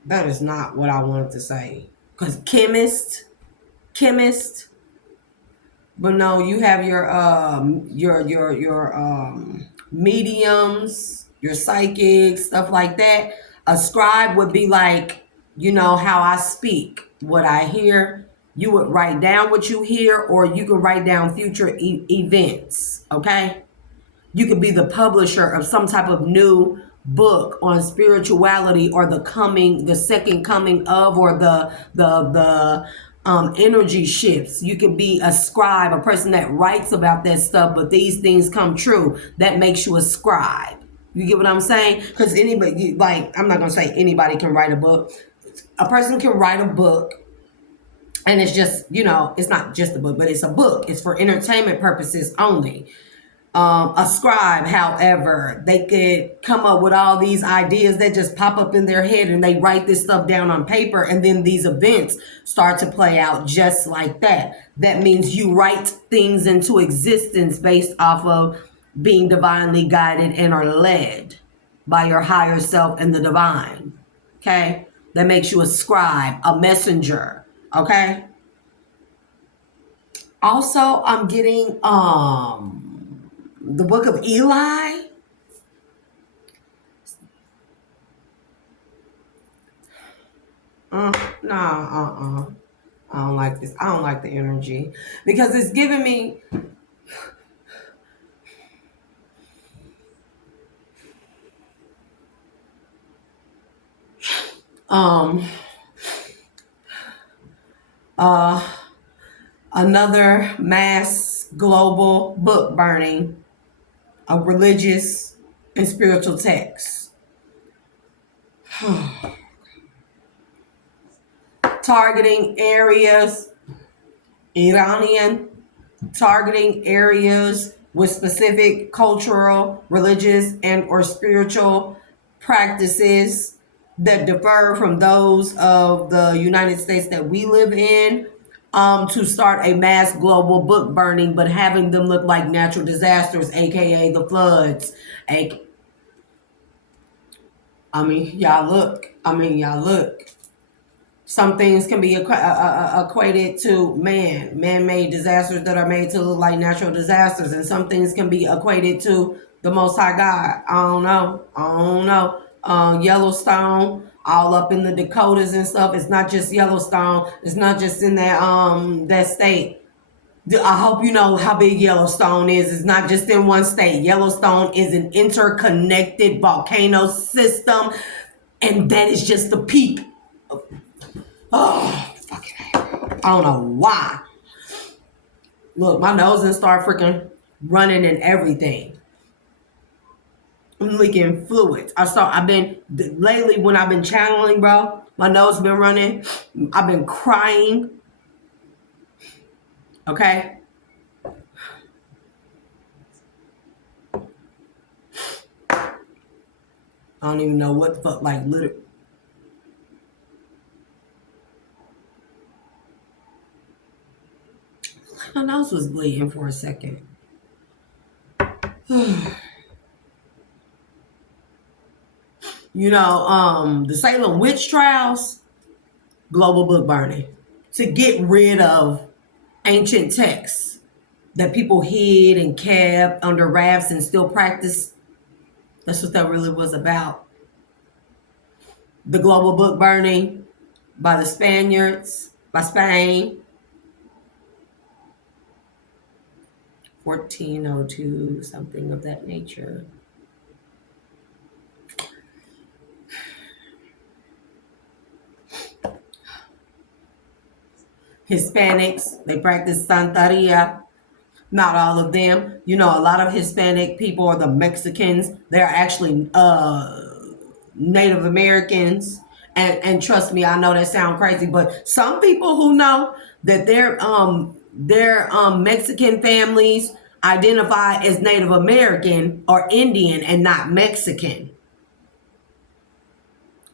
That is not what I wanted to say. Because chemist, but no, you have your mediums, your psychics, stuff like that. A scribe would be like, you know, how I speak, what I hear. You would write down what you hear, or you could write down future events. Okay, you could be the publisher of some type of new book on spirituality or the second coming of, or the energy shifts. You could be a scribe, a person that writes about that stuff, but these things come true. That makes you a scribe. You get what I'm saying? Because anybody, like, I'm not going to say anybody can write a book. A person can write a book, and it's just, you know, it's not just a book, but it's a book. It's for entertainment purposes only. A scribe, however, they could come up with all these ideas that just pop up in their head and they write this stuff down on paper, and then these events start to play out just like that. That means you write things into existence based off of being divinely guided and are led by your higher self and the divine. Okay? That makes you a scribe, a messenger. Okay? Also, I'm getting the book of Eli. Nah. I don't like this. I don't like the energy because it's giving me um uh another mass global book burning of religious and spiritual texts. Targeting areas, Iranian, targeting areas with specific cultural, religious, and or spiritual practices that differ from those of the United States that we live in, to start a mass global book burning, but having them look like natural disasters, aka the floods. Y'all look. Some things can be equated to man-made disasters that are made to look like natural disasters, and some things can be equated to the Most High God. I don't know. Yellowstone, all up in the Dakotas and stuff. It's not just Yellowstone. It's not just in that state. I hope you know how big Yellowstone is. It's not just in one state. Yellowstone is an interconnected volcano system, and that is just the peak. Oh, fucking hell. I don't know why. Look, my nose didn't start freaking running and everything. I'm leaking fluids. Lately when I've been channeling, bro, my nose been running. I've been crying. Okay? I don't even know what the fuck, like, literally. My nose was bleeding for a second. You know, the Salem witch trials, global book burning, to get rid of ancient texts that people hid and kept under wraps and still practice. That's what that really was about. The global book burning by the Spaniards, by Spain, 1402, something of that nature. Hispanics, they practice Santeria. Not all of them. You know, a lot of Hispanic people are the Mexicans. They're actually Native Americans. And trust me, I know that sounds crazy, but some people who know that their Mexican families identify as Native American or Indian and not Mexican.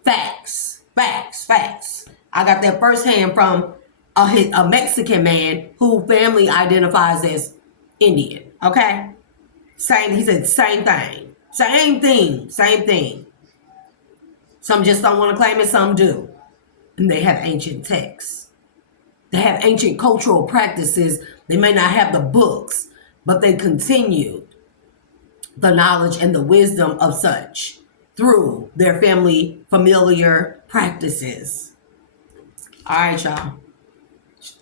Facts. I got that firsthand from a Mexican man who family identifies as Indian. Okay? He said same thing. Same thing. Some just don't want to claim it, some do. And they have ancient texts. They have ancient cultural practices. They may not have the books, but they continue the knowledge and the wisdom of such through their family familiar practices. All right, y'all.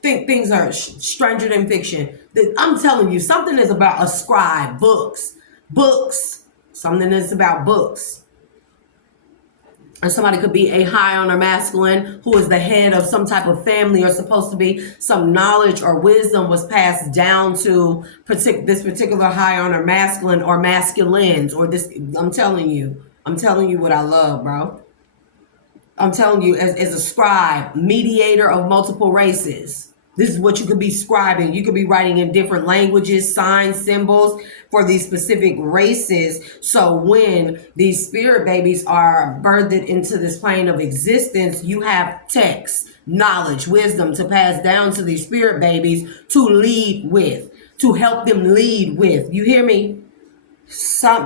Think things are stranger than fiction. I'm telling you, something is about a scribe, books. Something is about books. Or somebody could be a high honor masculine who is the head of some type of family, or supposed to be some knowledge or wisdom was passed down to this particular high honor masculine or masculines, or this. I'm telling you what I love, bro. I'm telling you, as a scribe, mediator of multiple races. This is what you could be scribing. You could be writing in different languages, signs, symbols, for these specific races. So when these spirit babies are birthed into this plane of existence, you have text, knowledge, wisdom to pass down to these spirit babies to lead with, to help them lead with. You hear me?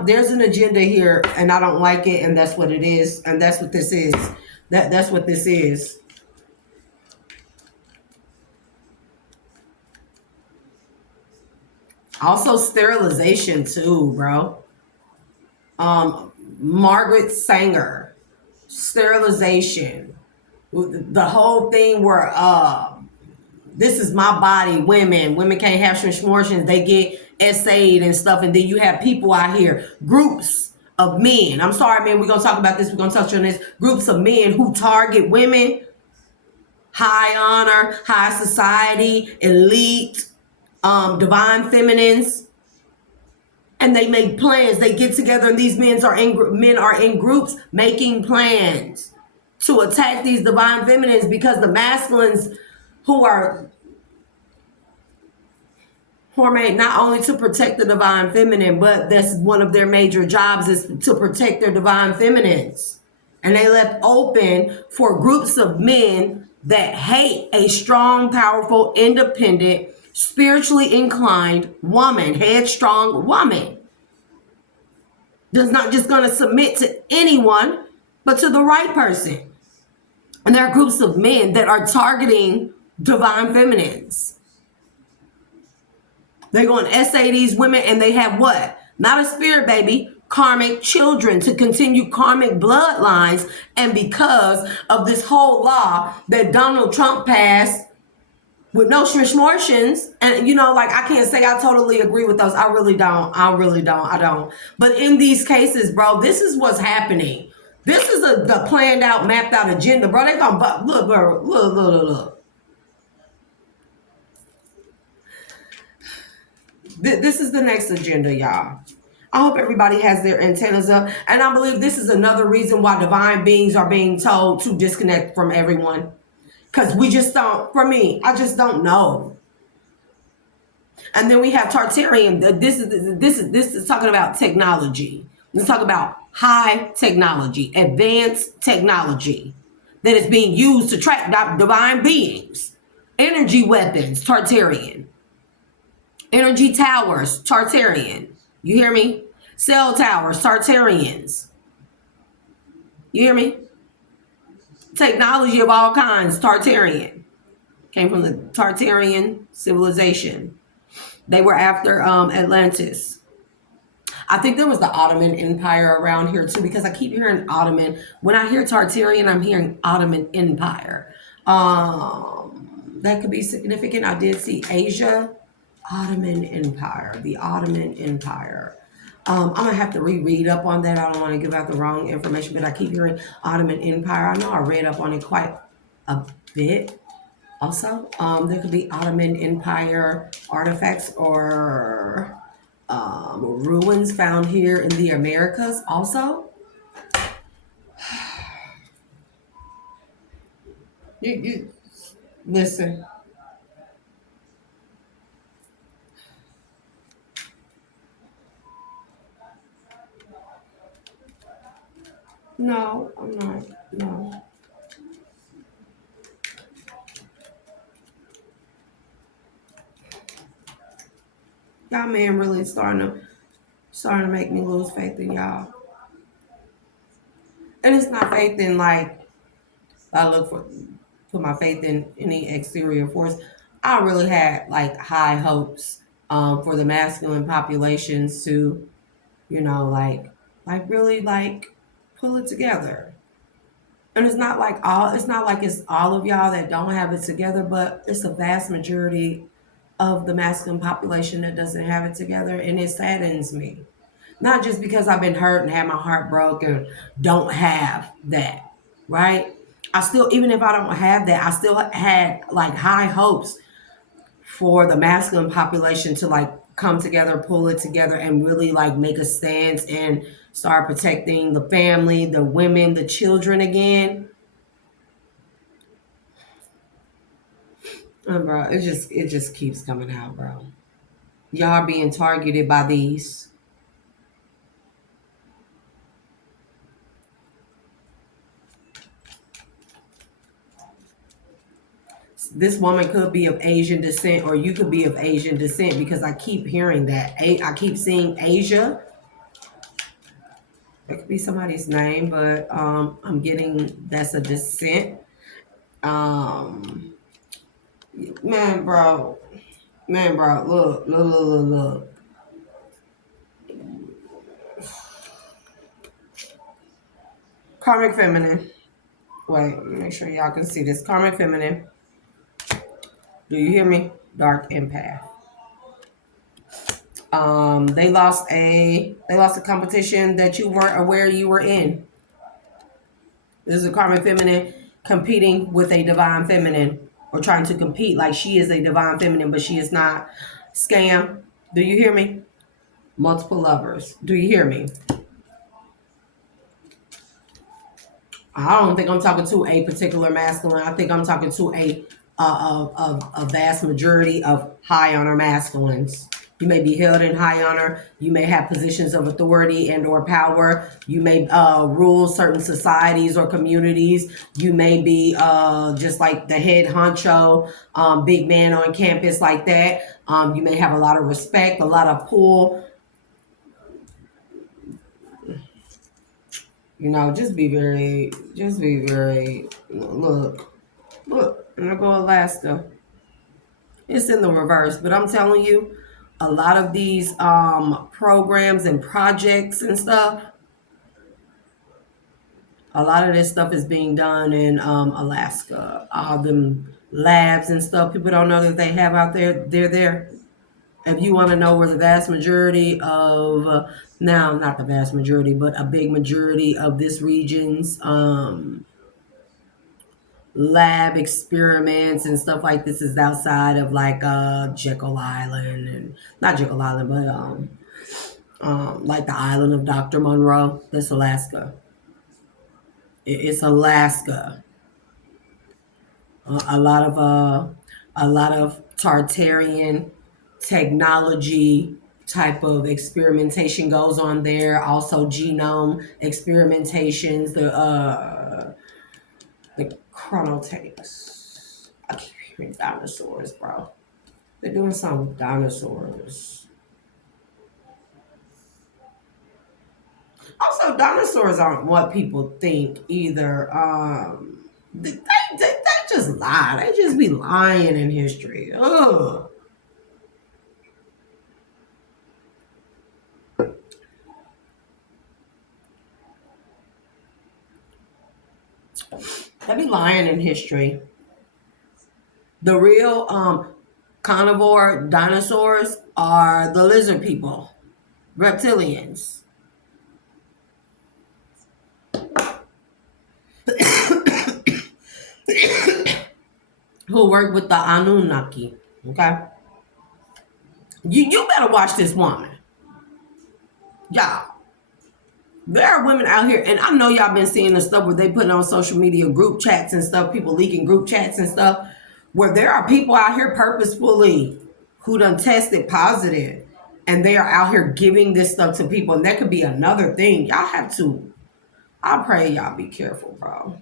There's an agenda here, and I don't like it, and that's what it is, and that's what this is. That's what this is. Also sterilization too, bro. Margaret Sanger, sterilization. The whole thing where this is my body, women can't have abortions, they get essayed and stuff, and then you have people out here, groups of men. I'm sorry, man, we're gonna talk about this, we're gonna touch on this. Groups of men who target women, high honor, high society, elite, divine feminines, and they make plans. They get together, and these men are in groups making plans to attack these divine feminines, because the masculines who are made not only to protect the divine feminine, but that's one of their major jobs, is to protect their divine feminines. And they left open for groups of men that hate a strong, powerful, independent, spiritually inclined woman, headstrong woman. That's not just going to submit to anyone, but to the right person. And there are groups of men that are targeting divine feminines. They're going to essay these women, and they have what? Not a spirit baby, karmic children, to continue karmic bloodlines. And because of this whole law that Donald Trump passed with no abortions, and like, I can't say I totally agree with those. I really don't. I don't. But in these cases, bro, this is what's happening. This is the planned out, mapped out agenda, bro. They gonna look, bro, look. This is the next agenda, y'all. I hope everybody has their antennas up. And I believe this is another reason why divine beings are being told to disconnect from everyone. Because we just don't, for me, I just don't know. And then we have Tartarian. This is talking about technology. Let's talk about high technology, advanced technology that is being used to track divine beings. Energy weapons, Tartarian. Energy towers, Tartarian. You hear me? Cell towers, Tartarians. You hear me? Technology of all kinds, Tartarian. Came from the Tartarian civilization. They were after Atlantis. I think there was the Ottoman Empire around here too, because I keep hearing Ottoman. When I hear Tartarian, I'm hearing Ottoman Empire. That could be significant. I did see Asia. Ottoman Empire, the Ottoman Empire. I'm gonna have to reread up on that. I don't want to give out the wrong information, but I keep hearing Ottoman Empire. I know I read up on it quite a bit. Also, there could be Ottoman Empire artifacts or ruins found here in the Americas. Also, you listen. No, I'm not. No. Y'all man really starting to make me lose faith in y'all. And it's not faith in like I put my faith in any exterior force. I really had like high hopes for the masculine populations to, like really like pull it together. And it's not like it's all of y'all that don't have it together, but it's a vast majority of the masculine population that doesn't have it together, and it saddens me. Not just because I've been hurt and had my heart broken, don't have that, right? I still, even if I don't have that, I still had like high hopes for the masculine population to like come together, pull it together, and really like make a stance and start protecting the family, the women, the children again. And bro, it just keeps coming out, bro. Y'all are being targeted by these. This woman could be of Asian descent, or you could be of Asian descent, because I keep hearing that. I keep seeing Asia. It could be somebody's name, but I'm getting that's a descent. Um, man, bro, look. Karmic feminine. Wait, make sure y'all can see this. Karmic feminine. Do you hear me? Dark empath. They lost a competition that you weren't aware you were in. This is a karmic feminine competing with a divine feminine, or trying to compete like she is a divine feminine, but she is not. Scam. Do you hear me? Multiple lovers. Do you hear me? I don't think I'm talking to a particular masculine. I think I'm talking to a vast majority of high honor masculines. You may be held in high honor. You may have positions of authority and or power. You may rule certain societies or communities. You may be just like the head honcho, big man on campus like that. You may have a lot of respect, a lot of pull. Just be very, look, I'm gonna go Alaska. It's in the reverse, but I'm telling you, a lot of these programs and projects and stuff, a lot of this stuff is being done in Alaska. All them labs and stuff people don't know that they have out there, they're there. If you want to know where the vast majority of, now not the vast majority, but a big majority of this region's lab experiments and stuff like this is outside of like Jekyll Island, and not Jekyll Island, but like the island of Dr. Monroe. That's Alaska. It's Alaska. A lot of Tartarian technology type of experimentation goes on there. Also genome experimentations. The chronotapes. I keep hearing dinosaurs, bro. They're doing something with dinosaurs. Also, dinosaurs aren't what people think either. They just lie. They just be lying in history. Ugh. They be lying in history. The real carnivore dinosaurs are the lizard people, reptilians. Who work with the Anunnaki. Okay? You better watch this woman. Y'all. There are women out here, and I know y'all been seeing the stuff where they putting on social media group chats and stuff, people leaking group chats and stuff, where there are people out here purposefully who done tested positive, and they are out here giving this stuff to people, and that could be another thing. Y'all have to, I pray y'all be careful, bro.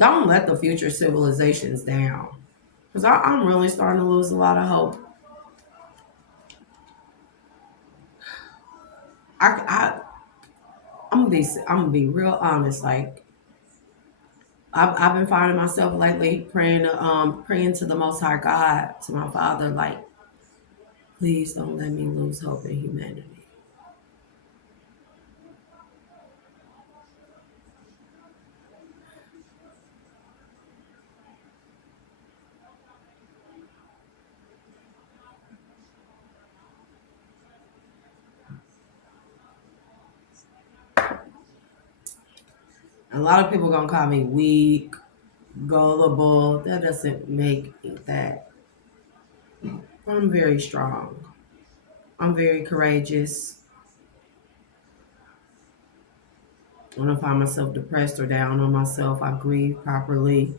Don't let the future civilizations down. Because I'm really starting to lose a lot of hope. I I'm gonna be real honest. Like I've been finding myself lately praying to the Most High God, to my Father, like, please don't let me lose hope in humanity. A lot of people gonna call me weak, gullible. That doesn't make that. I'm very strong. I'm very courageous. When I find myself depressed or down on myself, I grieve properly.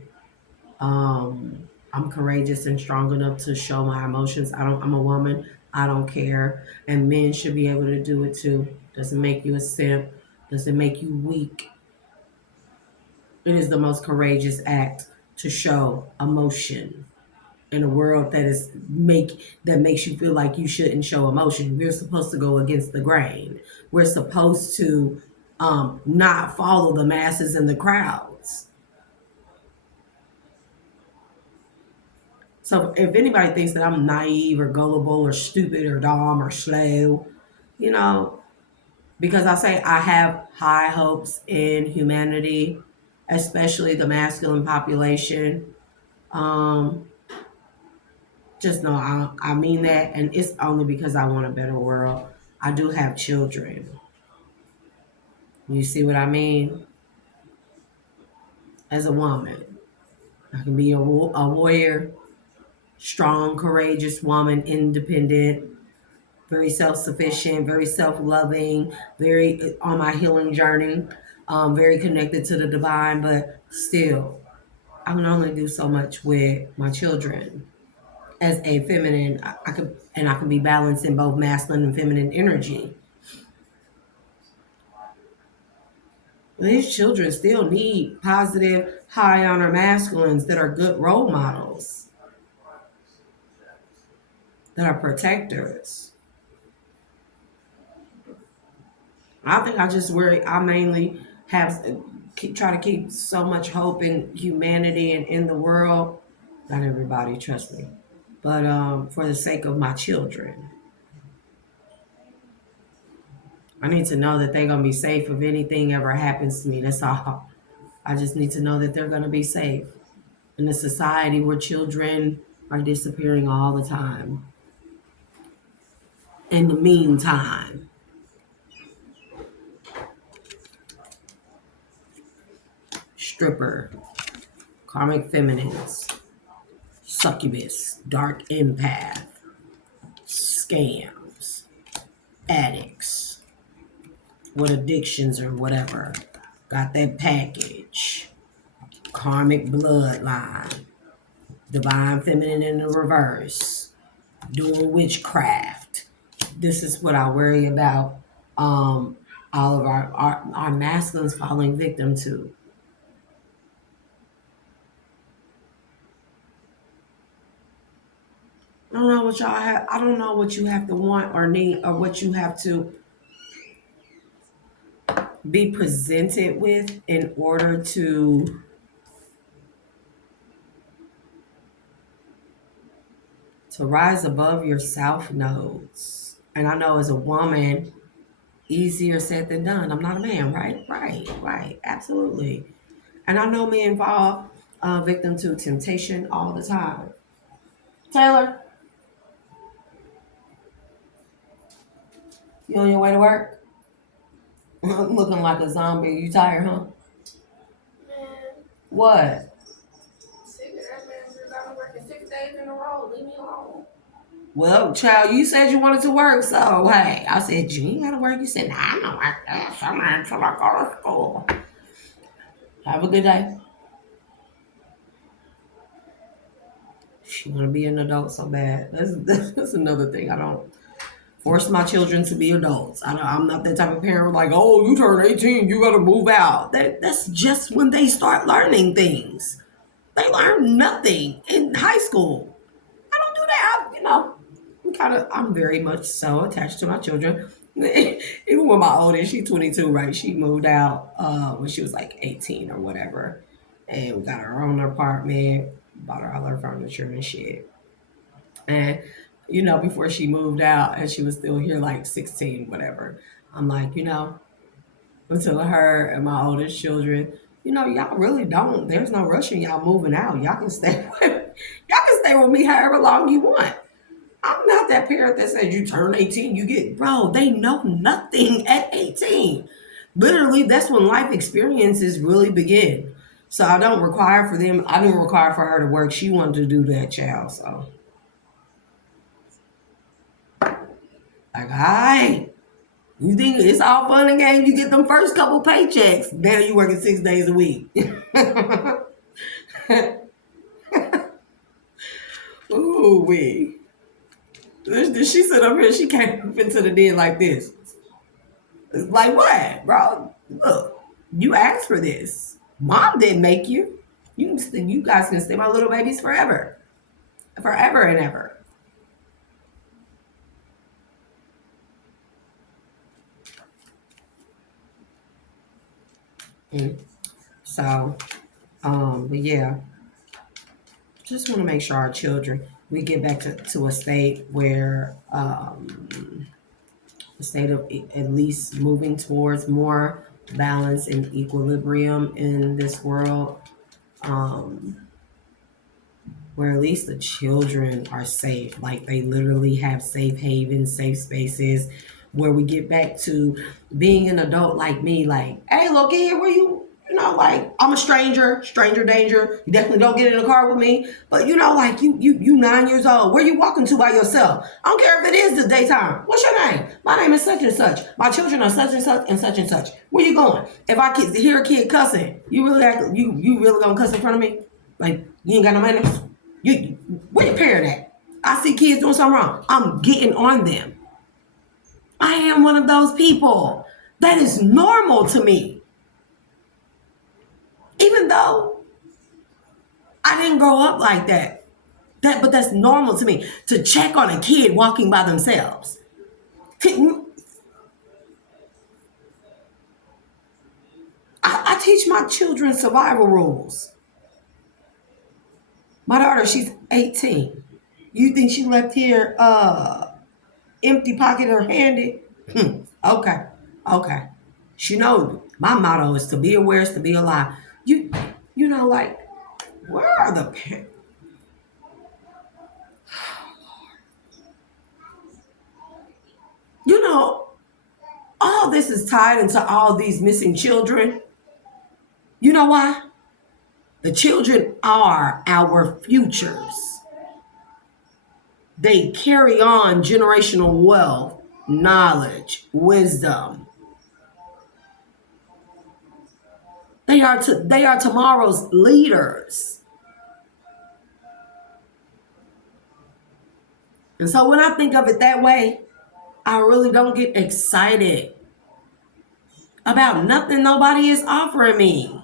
I'm courageous and strong enough to show my emotions. I'm a woman. I don't care. And men should be able to do it too. Doesn't make you a simp, doesn't make you weak. It is the most courageous act to show emotion in a world that makes you feel like you shouldn't show emotion. We're supposed to go against the grain. We're supposed to not follow the masses and the crowds. So if anybody thinks that I'm naive or gullible or stupid or dumb or slow, you know, because I say I have high hopes in humanity, especially the masculine population. Um, just know I mean that, and it's only because I want a better world. I do have children. You see what I mean? As a woman, I can be a warrior, strong, courageous woman, independent, very self-sufficient, very self-loving, very on my healing journey, very connected to the divine, but still, I can only do so much with my children. As a feminine, I can be balanced in both masculine and feminine energy. These children still need positive, high honor masculines that are good role models, that are protectors. I think I just worry. I mainly have try to keep so much hope in humanity and in the world. Not everybody, trust me, but for the sake of my children, I need to know that they're gonna be safe if anything ever happens to me. That's all. I just need to know that they're gonna be safe in a society where children are disappearing all the time. In the meantime, stripper, karmic feminines, succubus, dark empath, scams, addicts with addictions or whatever. Got that package. Karmic bloodline. Divine feminine in the reverse. Doing witchcraft. This is what I worry about all of our masculines falling victim to. I don't know what y'all have. I don't know what you have to want or need or what you have to be presented with in order to rise above your south nodes. And I know as a woman, easier said than done. I'm not a man, right? Right. Absolutely. And I know men fall victim to temptation all the time. Taylor, you on your way to work? Looking like a zombie. You tired, huh? Man, What? sick of that man since I've been working 6 days in a row. Leave me alone. Well, child, you said you wanted to work, so hey, I said you ain't gotta work. You said, nah, I don't work that summer until I go to school. Have a good day. She wanna be an adult so bad. That's another thing. I don't force my children to be adults. I'm not that type of parent like, oh, you turn 18, you gotta move out. That's just when they start learning things. They learn nothing in high school. I don't do that. I'm very much so attached to my children. Even with my oldest, she's 22, right? She moved out when she was like 18 or whatever. And we got our own apartment, bought her all her furniture and shit. And, before she moved out and she was still here like 16, whatever, I'm like, until her and my oldest children, y'all really don't. There's no rushing y'all moving out. Y'all can stay y'all can stay with me however long you want. I'm not that parent that says you turn 18, you get, bro, they know nothing at 18. Literally, that's when life experiences really begin. So I didn't require for her to work. She wanted to do that, child. So, like, all right, you think it's all fun and games? You get them first couple paychecks. Now you working 6 days a week. Ooh, wee. She sit up here, she came up into the den like this. Like what, bro? Look, you asked for this. Mom didn't make you. You guys can stay my little babies forever. Forever and ever. Mm. So, but yeah, just want to make sure our children, we get back to a state where, a state of at least moving towards more balance and equilibrium in this world, um, where at least the children are safe. Like they literally have safe havens, safe spaces, where we get back to being an adult like me. Like, hey, look here, where you know, like I'm a stranger danger. You definitely don't get in the car with me. But you know, like you 9 years old. Where you walking to by yourself? I don't care if it is the daytime. What's your name? My name is such and such. My children are such and such and such and such. Where you going? If I hear a kid cussing, you really gonna cuss in front of me? Like you ain't got no manners? You where your parent at? I see kids doing something wrong. I'm getting on them. I am one of those people. That is normal to me. Even though I didn't grow up like that. But that's normal to me. To check on a kid walking by themselves. I teach my children survival rules. My daughter, she's 18. You think she left here empty pocket or handed? Okay. Okay. She knows my motto is to be aware is to be alive. You know, like, where are the parents? You know, all this is tied into all these missing children. You know why? The children are our futures. They carry on generational wealth, knowledge, wisdom. They are tomorrow's leaders. And so when I think of it that way, I really don't get excited about nothing nobody is offering me.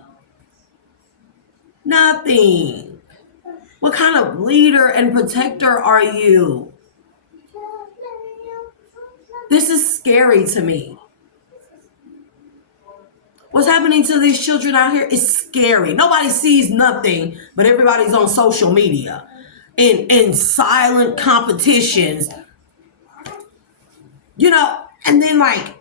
Nothing. What kind of leader and protector are you? This is scary to me. What's happening to these children out here is scary. Nobody sees nothing, but everybody's on social media in silent competitions. You know, and then like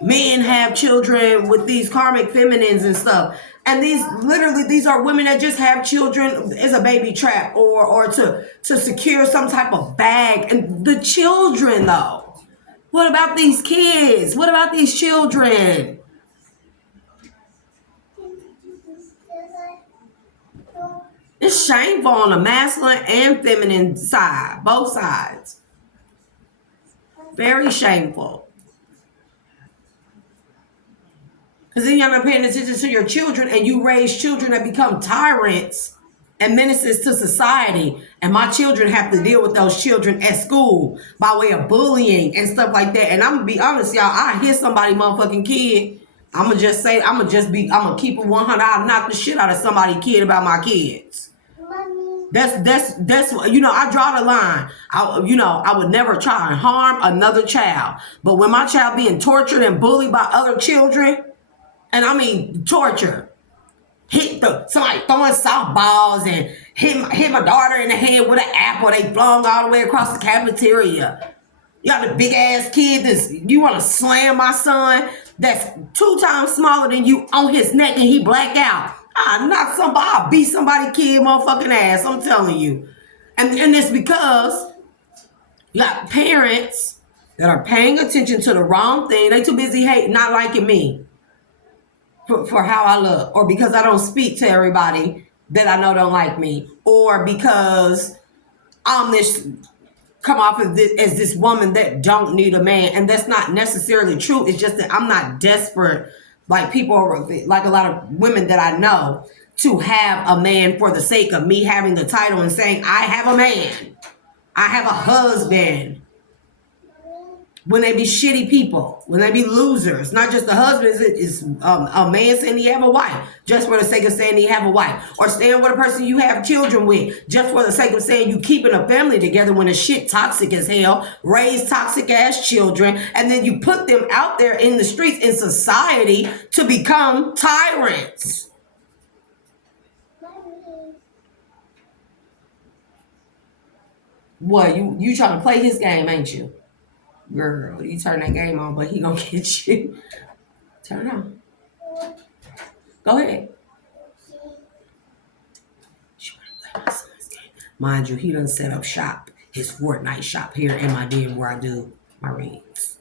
men have children with these karmic feminines and stuff. And these are women that just have children as a baby trap or to secure some type of bag. And the children though, what about these kids? What about these children? It's shameful on the masculine and feminine side, both sides. Very shameful. Because then you're not paying attention to your children and you raise children that become tyrants and menaces to society. And my children have to deal with those children at school by way of bullying and stuff like that. And I'm going to be honest, y'all, I hit somebody motherfucking kid. I'm going to keep it 100. I'll knock the shit out of somebody's kid about my kids. That's you know, I draw the line. I would never try and harm another child. But when my child being tortured and bullied by other children, and I mean torture, somebody throwing softballs and hit my daughter in the head with an apple they flung all the way across the cafeteria. You got a big ass kid you want to slam my son that's 2 times smaller than you on his neck and he black out. I'll beat somebody kid motherfucking ass, I'm telling you. And it's because you got parents that are paying attention to the wrong thing. They too busy hating, not liking me for how I look, or because I don't speak to everybody that I know don't like me, or because I'm come off as this woman that don't need a man. And that's not necessarily true. It's just that I'm not desperate like like a lot of women that I know to have a man for the sake of me having the title and saying I have a man. I have a husband. When they be shitty people, when they be losers, not just the husband, it's a man saying he have a wife just for the sake of saying he have a wife, or staying with a person you have children with just for the sake of saying you keeping a family together when the shit toxic as hell, raise toxic ass children, and then you put them out there in the streets in society to become tyrants. What, you trying to play his game, ain't you? Girl, you turn that game on, but he gonna get you. Turn it on. Go ahead. Mind you, he done set up shop, his Fortnite shop here in my den where I do my reads.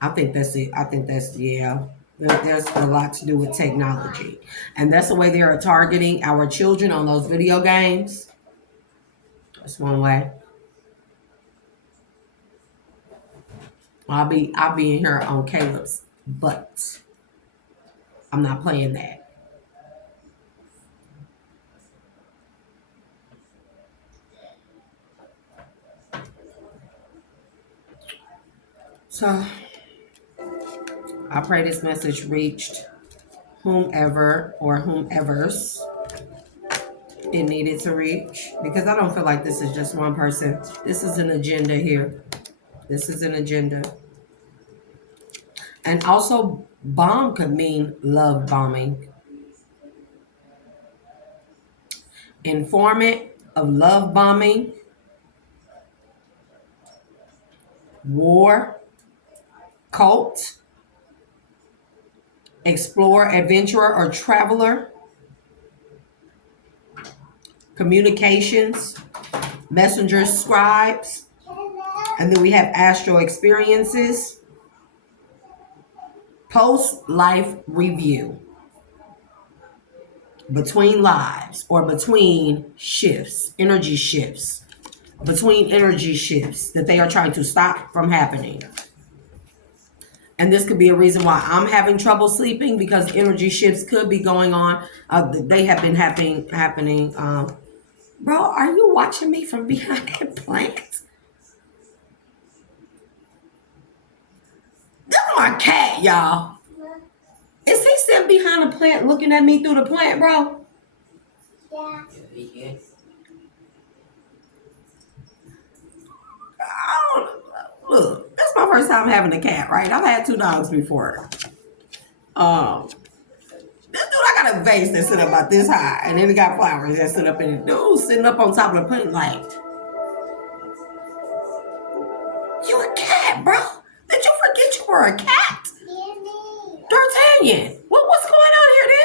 I think that's it. I think that's, yeah. There's a lot to do with technology. And that's the way they are targeting our children on those video games. That's one way. I'll be in here on Caleb's, but I'm not playing that. So I pray this message reached whomever or whomevers it needed to reach, because I don't feel like this is just one person. This is an agenda here. This is an agenda. And also, bomb could mean love bombing. Informant of love bombing, war, cult, explorer, adventurer, or traveler, communications, messengers, scribes, and then we have astral experiences, post-life review, between lives or between shifts, energy shifts, between energy shifts that they are trying to stop from happening. And this could be a reason why I'm having trouble sleeping, because energy shifts could be going on. They have been happening. Bro, are you watching me from behind that plant? That's my cat, y'all. Is he sitting behind the plant looking at me through the plant, bro? Yeah. Look, that's my first time having a cat, right? I've had 2 dogs before. This dude, I got a vase that sit up about this high, and then it got flowers that sit up in it. Dude sitting up on top of the plant like, you a cat, bro? Did you forget you were a cat? D'Artagnan, what's going on here, dude?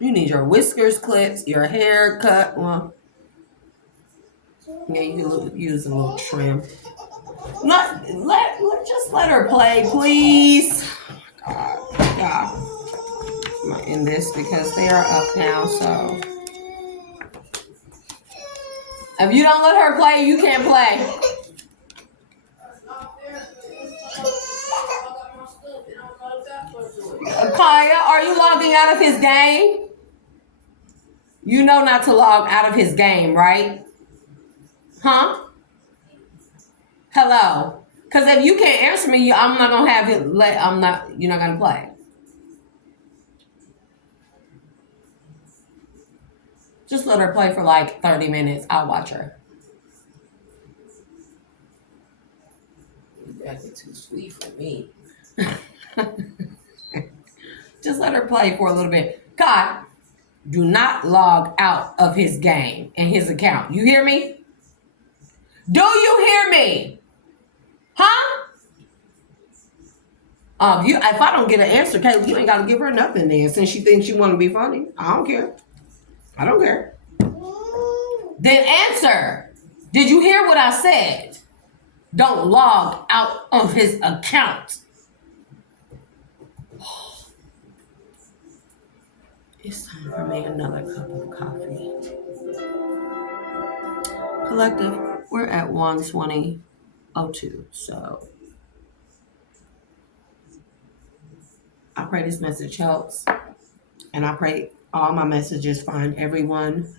You need your whiskers clipped, your hair cut. Well, yeah, you can use a little trim. Just let her play, please. Oh my God. I'm gonna end this because they are up now, so. If you don't let her play, you can't play. Kaya, are you logging out of his game? You know not to log out of his game, right? Huh? Hello? Because if you can't answer me, I'm not gonna have it. You're not gonna play. Just let her play for like 30 minutes. I'll watch her. You acting too sweet for me. Just let her play for a little bit. God, do not log out of his game and his account. You hear me? Do you hear me? Huh? If I don't get an answer, Caleb, you ain't got to give her nothing then, since she thinks you want to be funny. I don't care. I don't care. Then answer. Did you hear what I said? Don't log out of his account. It's time for me another cup of coffee. Collective, we're at 1:20:02, so I pray this message helps, and I pray all my messages find everyone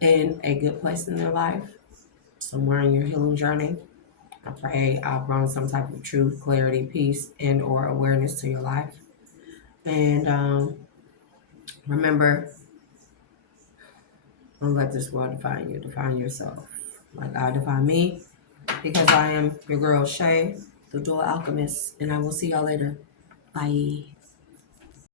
in a good place in their life, somewhere in your healing journey. I pray I've brought some type of truth, clarity, peace, and or awareness to your life. And remember, don't let this world define you. Define yourself. Like I define me, because I am your girl Shay, the Dual Alchemist, and I will see y'all later. Bye.